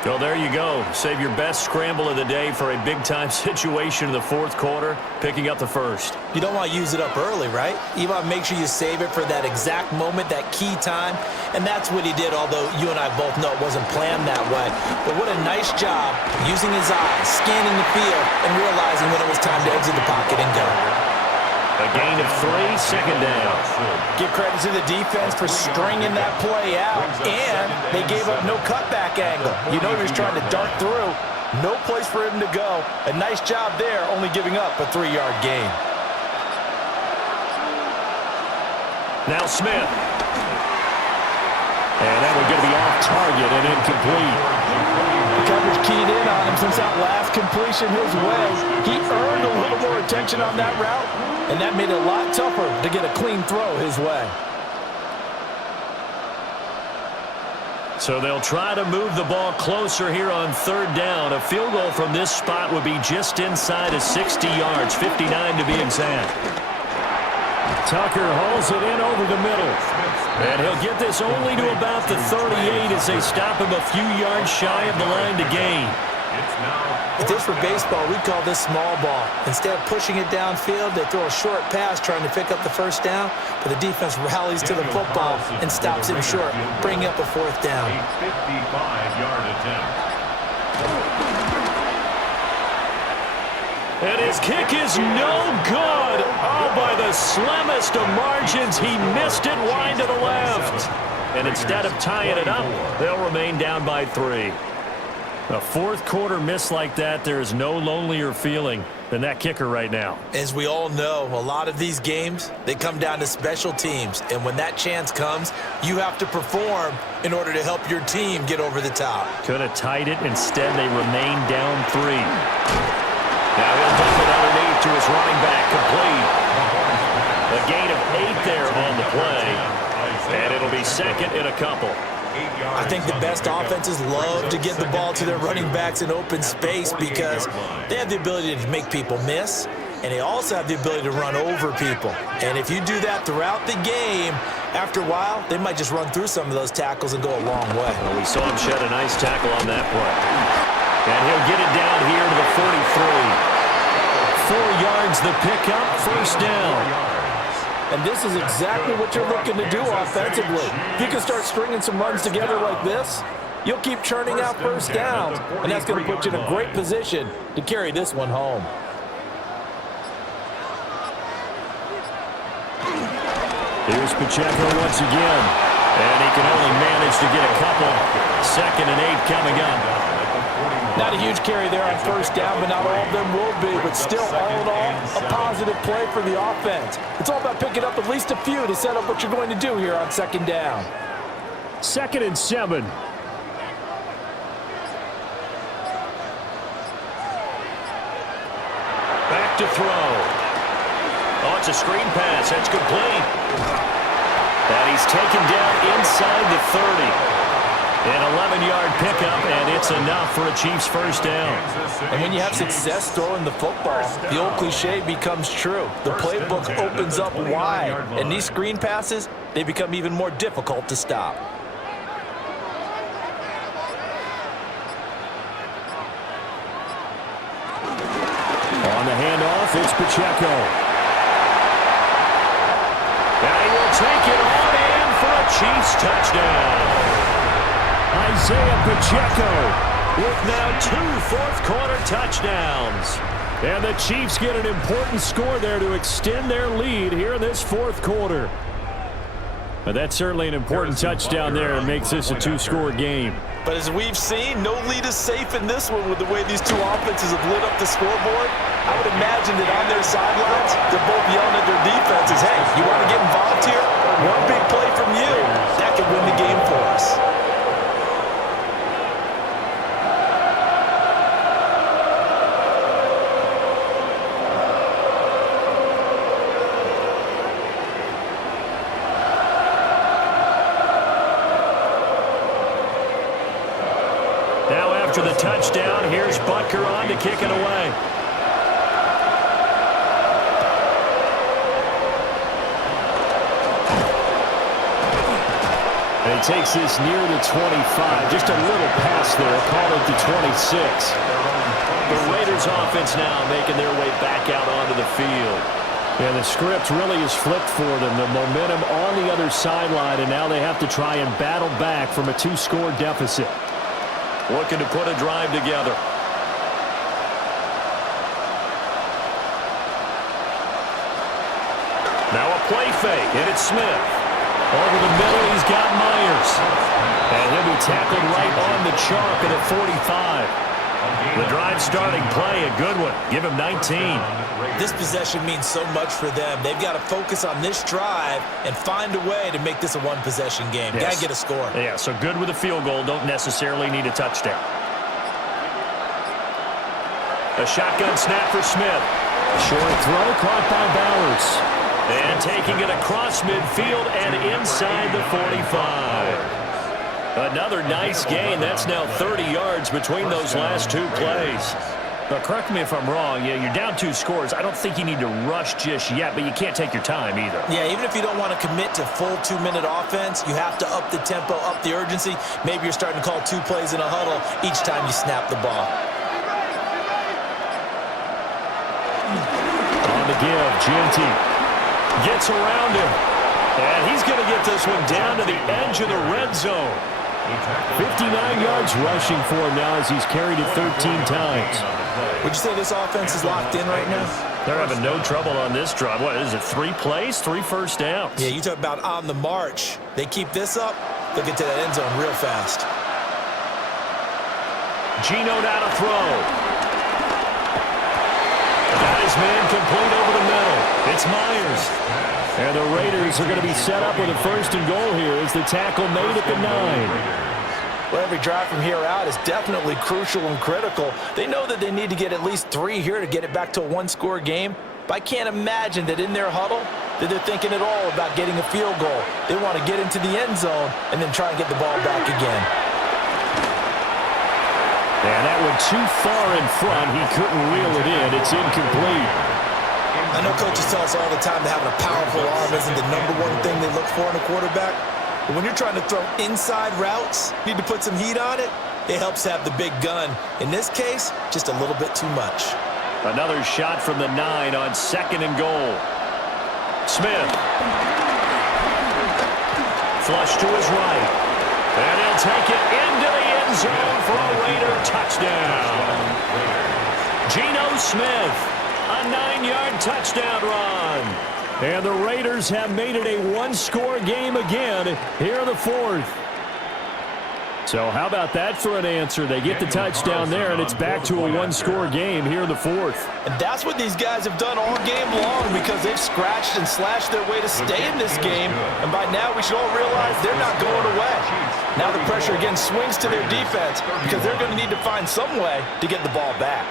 Well, there you go. Save your best scramble of the day for a big-time situation in the 4th quarter, picking up the 1st. You don't want to use it up early, right? You want to make sure you save it for that exact moment, that key time. And that's what he did, although you and I both know it wasn't planned that way. But what a nice job using his eyes, scanning the field, and realizing when it was time to exit the pocket and go. A gain of 3, 2nd down. Give credit to the defense for stringing that play out, and they gave up no cutback angle. You know he was trying to dart through. No place for him to go. A nice job there, only giving up a 3-yard gain. Now Smith. And that one going to be off target and incomplete. The coverage keyed in on him since that last completion his way. He earned a little more attention on that route, and that made it a lot tougher to get a clean throw his way. So they'll try to move the ball closer here on 3rd down. A field goal from this spot would be just inside of 60 yards, 59 to be exact. Tucker hauls it in over the middle. And he'll get this only to about the 38 as they stop him a few yards shy of the line to gain. If this were baseball, we'd call this small ball. Instead of pushing it downfield, they throw a short pass trying to pick up the 1st down, but the defense rallies to the football and stops him short, bringing up a 4th down. 55-yard attempt. And his kick is no good. Oh, by the slimmest of margins, he missed it wide to the left. And instead of tying it up, they'll remain down by 3. A 4th quarter miss like that, there is no lonelier feeling than that kicker right now. As we all know, a lot of these games, they come down to special teams. And when that chance comes, you have to perform in order to help your team get over the top. Could have tied it. Instead, they remain down 3. Now he'll dump it underneath to his running back, complete. A gain of 8 there on the play. And it'll be 2nd and a couple. I think the best offenses love to get the ball to their running backs in open space because they have the ability to make people miss. and they also have the ability to run over people. And if you do that throughout the game, after a while, they might just run through some of those tackles and go a long way. Well, we saw him shed a nice tackle on that play. And he'll get it down here to the 43. 4 yards the pickup, first down. And this is exactly what you're looking to do offensively. If you can start stringing some runs together like this, you'll keep churning out first downs, and that's going to put you in a great position to carry this one home. Here's Pacheco once again. And he can only manage to get a couple. 2nd and 8 coming up. Not a huge carry there on first down, but not all of them will be. But still, all in all, a positive play for the offense. It's all about picking up at least a few to set up what you're going to do here on 2nd down. 2nd and 7. Back to throw. Oh, it's a screen pass. That's complete. And he's taken down inside the 30. An 11-yard pickup, and it's enough for a Chiefs first down. And when you have success throwing the football, the old cliche becomes true. The playbook opens up wide, and these screen passes, they become even more difficult to stop. On the handoff, it's Pacheco. And he will take it on in for a Chiefs touchdown. Isaiah Pacheco With now 2 fourth-quarter touchdowns. And the Chiefs get an important score there to extend their lead here in this 4th quarter. But that's certainly an important touchdown there and makes this a 2-score game. But as we've seen, no lead is safe in this one with the way these two offenses have lit up the scoreboard. I would imagine that on their sidelines, they're both yelling at their defenses, hey, you want to get involved here? One big play from you, that could win the game for us. After the touchdown, here's Butker on to kick it away. And he takes this near the 25. Just a little pass there. Call it the 26. The Raiders offense now making their way back out onto the field. And the script really is flipped for them. The momentum on the other sideline, and now they have to try and battle back from a 2-score deficit. Looking to put a drive together. Now a play fake, and it's Smith. Over the middle, he's got Myers. And he'll be tackled right on the chalk at a 45. The drive starting play, a good one. Give him 19. This possession means so much for them. They've got to focus on this drive and find a way to make this a one-possession game. Yes. Got to get a score. Yeah, so good with a field goal. Don't necessarily need a touchdown. A shotgun snap for Smith. Short throw caught by Bowers. And taking it across midfield and inside the 45. Another nice gain. That's now 30 yards between those last 2 plays. But correct me if I'm wrong. Yeah, you're down 2 scores. I don't think you need to rush just yet, but you can't take your time either. Yeah, even if you don't want to commit to full 2-minute offense, you have to up the tempo, up the urgency. Maybe you're starting to call 2 plays in a huddle each time you snap the ball. On the give, Gianti gets around him. And he's going to get this one down to the edge of the red zone. 59 yards rushing for him now as he's carried it 13 times. Would you say this offense is locked in right now? They're having no trouble on this drive. What is it, 3 plays, 3 first downs? Yeah, you talk about on the march. They keep this up, they'll get to that end zone real fast. Geno down to throw. Got his man complete over the middle. It's Myers. And the Raiders are going to be set up with a 1st and goal here as the tackle made at the 9. Well, every drive from here out is definitely crucial and critical. They know that they need to get at least 3 here to get it back to a 1-score game. But I can't imagine that in their huddle that they're thinking at all about getting a field goal. They want to get into the end zone and then try and get the ball back again. And that one too far in front. He couldn't reel it in. It's incomplete. I know coaches tell us all the time that having a powerful arm isn't the #1 thing they look for in a quarterback. But when you're trying to throw inside routes, need to put some heat on it, it helps have the big gun. In this case, just a little bit too much. Another shot from the 9 on 2nd and goal. Smith. Flush to his right. And he'll take it into the end zone for a Raider touchdown. Geno Smith, a 9-yard touchdown run. And the Raiders have made it a one-score game again here in the 4th. So how about that for an answer? They get the touchdown there, and it's back to a one-score game here in the 4th. And that's what these guys have done all game long because they've scratched and slashed their way to stay in this game. And by now, we should all realize they're not going away. Now the pressure again swings to their defense because they're going to need to find some way to get the ball back.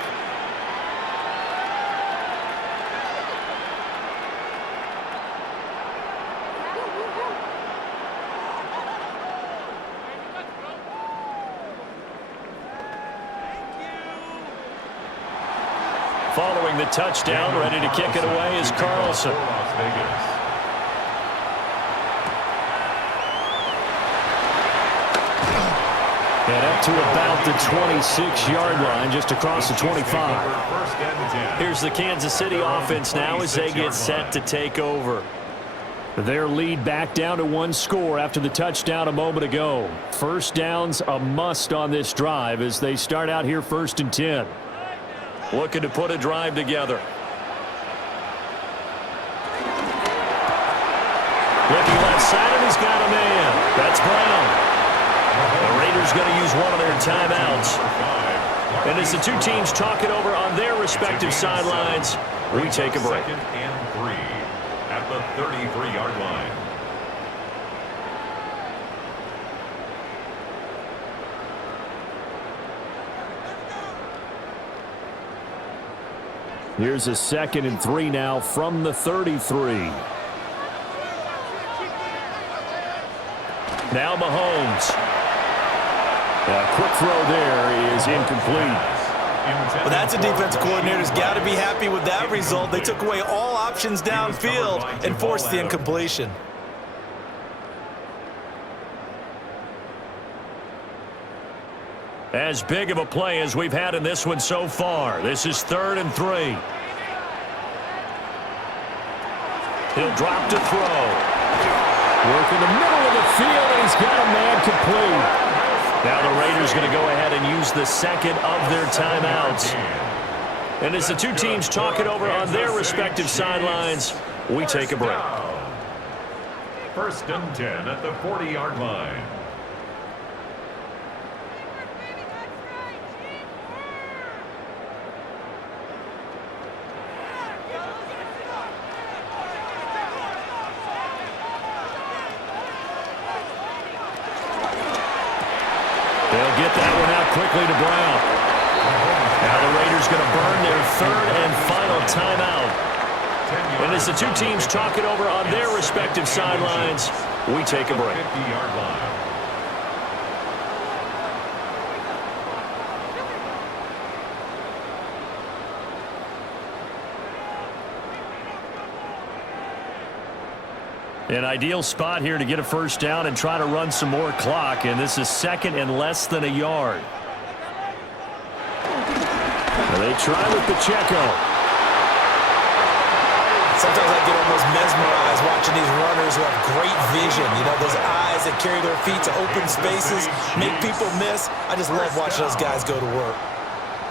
Following the touchdown, ready to kick it away is Carlson. And up to about the 26-yard line, just across the 25. Here's the Kansas City offense now as they get set to take over. Their lead back down to one score after the touchdown a moment ago. First down's a must on this drive as they start out here 1st and 10. Looking to put a drive together. Looking left side, and he's got a man. That's Brown. The Raiders going to use one of their timeouts. And as the two teams talk it over on their respective sidelines, we take a break. 2nd and 3 at the 33-yard line. Here's a 2nd and 3 now from the 33. Now Mahomes. A quick throw there is incomplete. Well, that's a defensive coordinator's got to be happy with that result. They took away all options downfield and forced the incompletion. As big of a play as we've had in this one so far. This is 3rd and 3. He'll drop to throw. Work in the middle of the field, and he's got a man complete. Now the Raiders going to go ahead and use the 2nd of their timeouts. And as the two teams talk it over on their respective sidelines, we take a break. 1st and 10 at the 40-yard line. They'll get that one out quickly to Brown. Now the Raiders going to burn their 3rd and final timeout. And as the two teams talk it over on their respective sidelines, we take a break. 50-yard line. An ideal spot here to get a first down and try to run some more clock, and this is 2nd and less than a yard. They try with Pacheco. Sometimes I get almost mesmerized watching these runners who have great vision. You know, those eyes that carry their feet to open spaces, make people miss. I just love watching those guys go to work.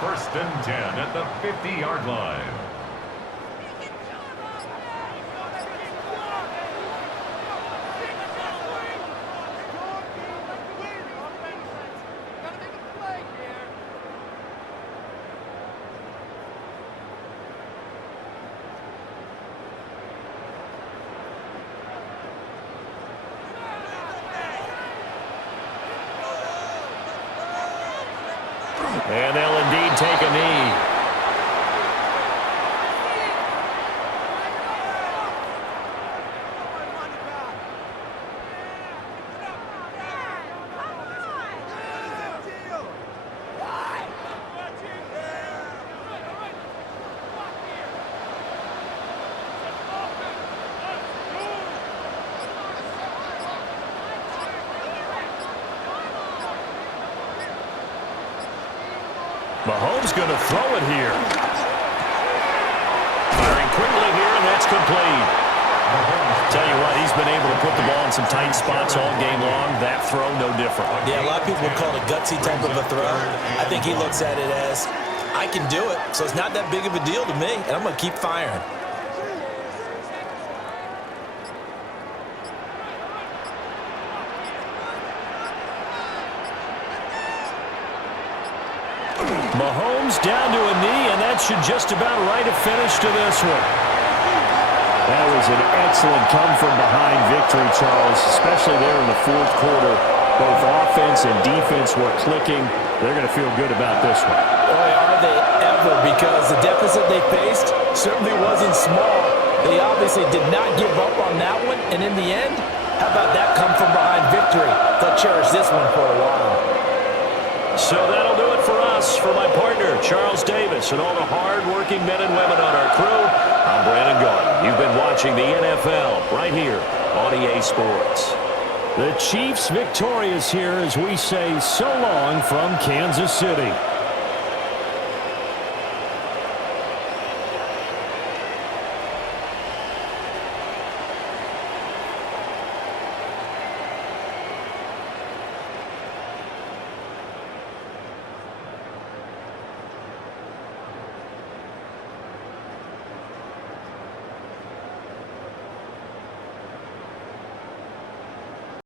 1st and 10 at the 50-yard line. And they'll indeed take a knee. Mahomes going to throw it here. Firing quickly here, and that's complete. Tell you what, he's been able to put the ball in some tight spots all game long. That throw, no different. Yeah, a lot of people would call it a gutsy type of a throw. I think he looks at it as, I can do it, so it's not that big of a deal to me, and I'm going to keep firing. Mahomes down to a knee, and that should just about write a finish to this one. That was an excellent come-from-behind victory, Charles, especially there in the fourth quarter. Both offense and defense were clicking. They're going to feel good about this one. Boy, are they ever, because the deficit they faced certainly wasn't small. They obviously did not give up on that one, and in the end, how about that come-from-behind victory? They'll cherish this one for a while. So that'll do it for us. For my partner, Charles Davis, and all the hard-working men and women on our crew, I'm Brandon Gaudin. You've been watching the NFL right here on EA Sports. The Chiefs victorious here as we say so long from Kansas City.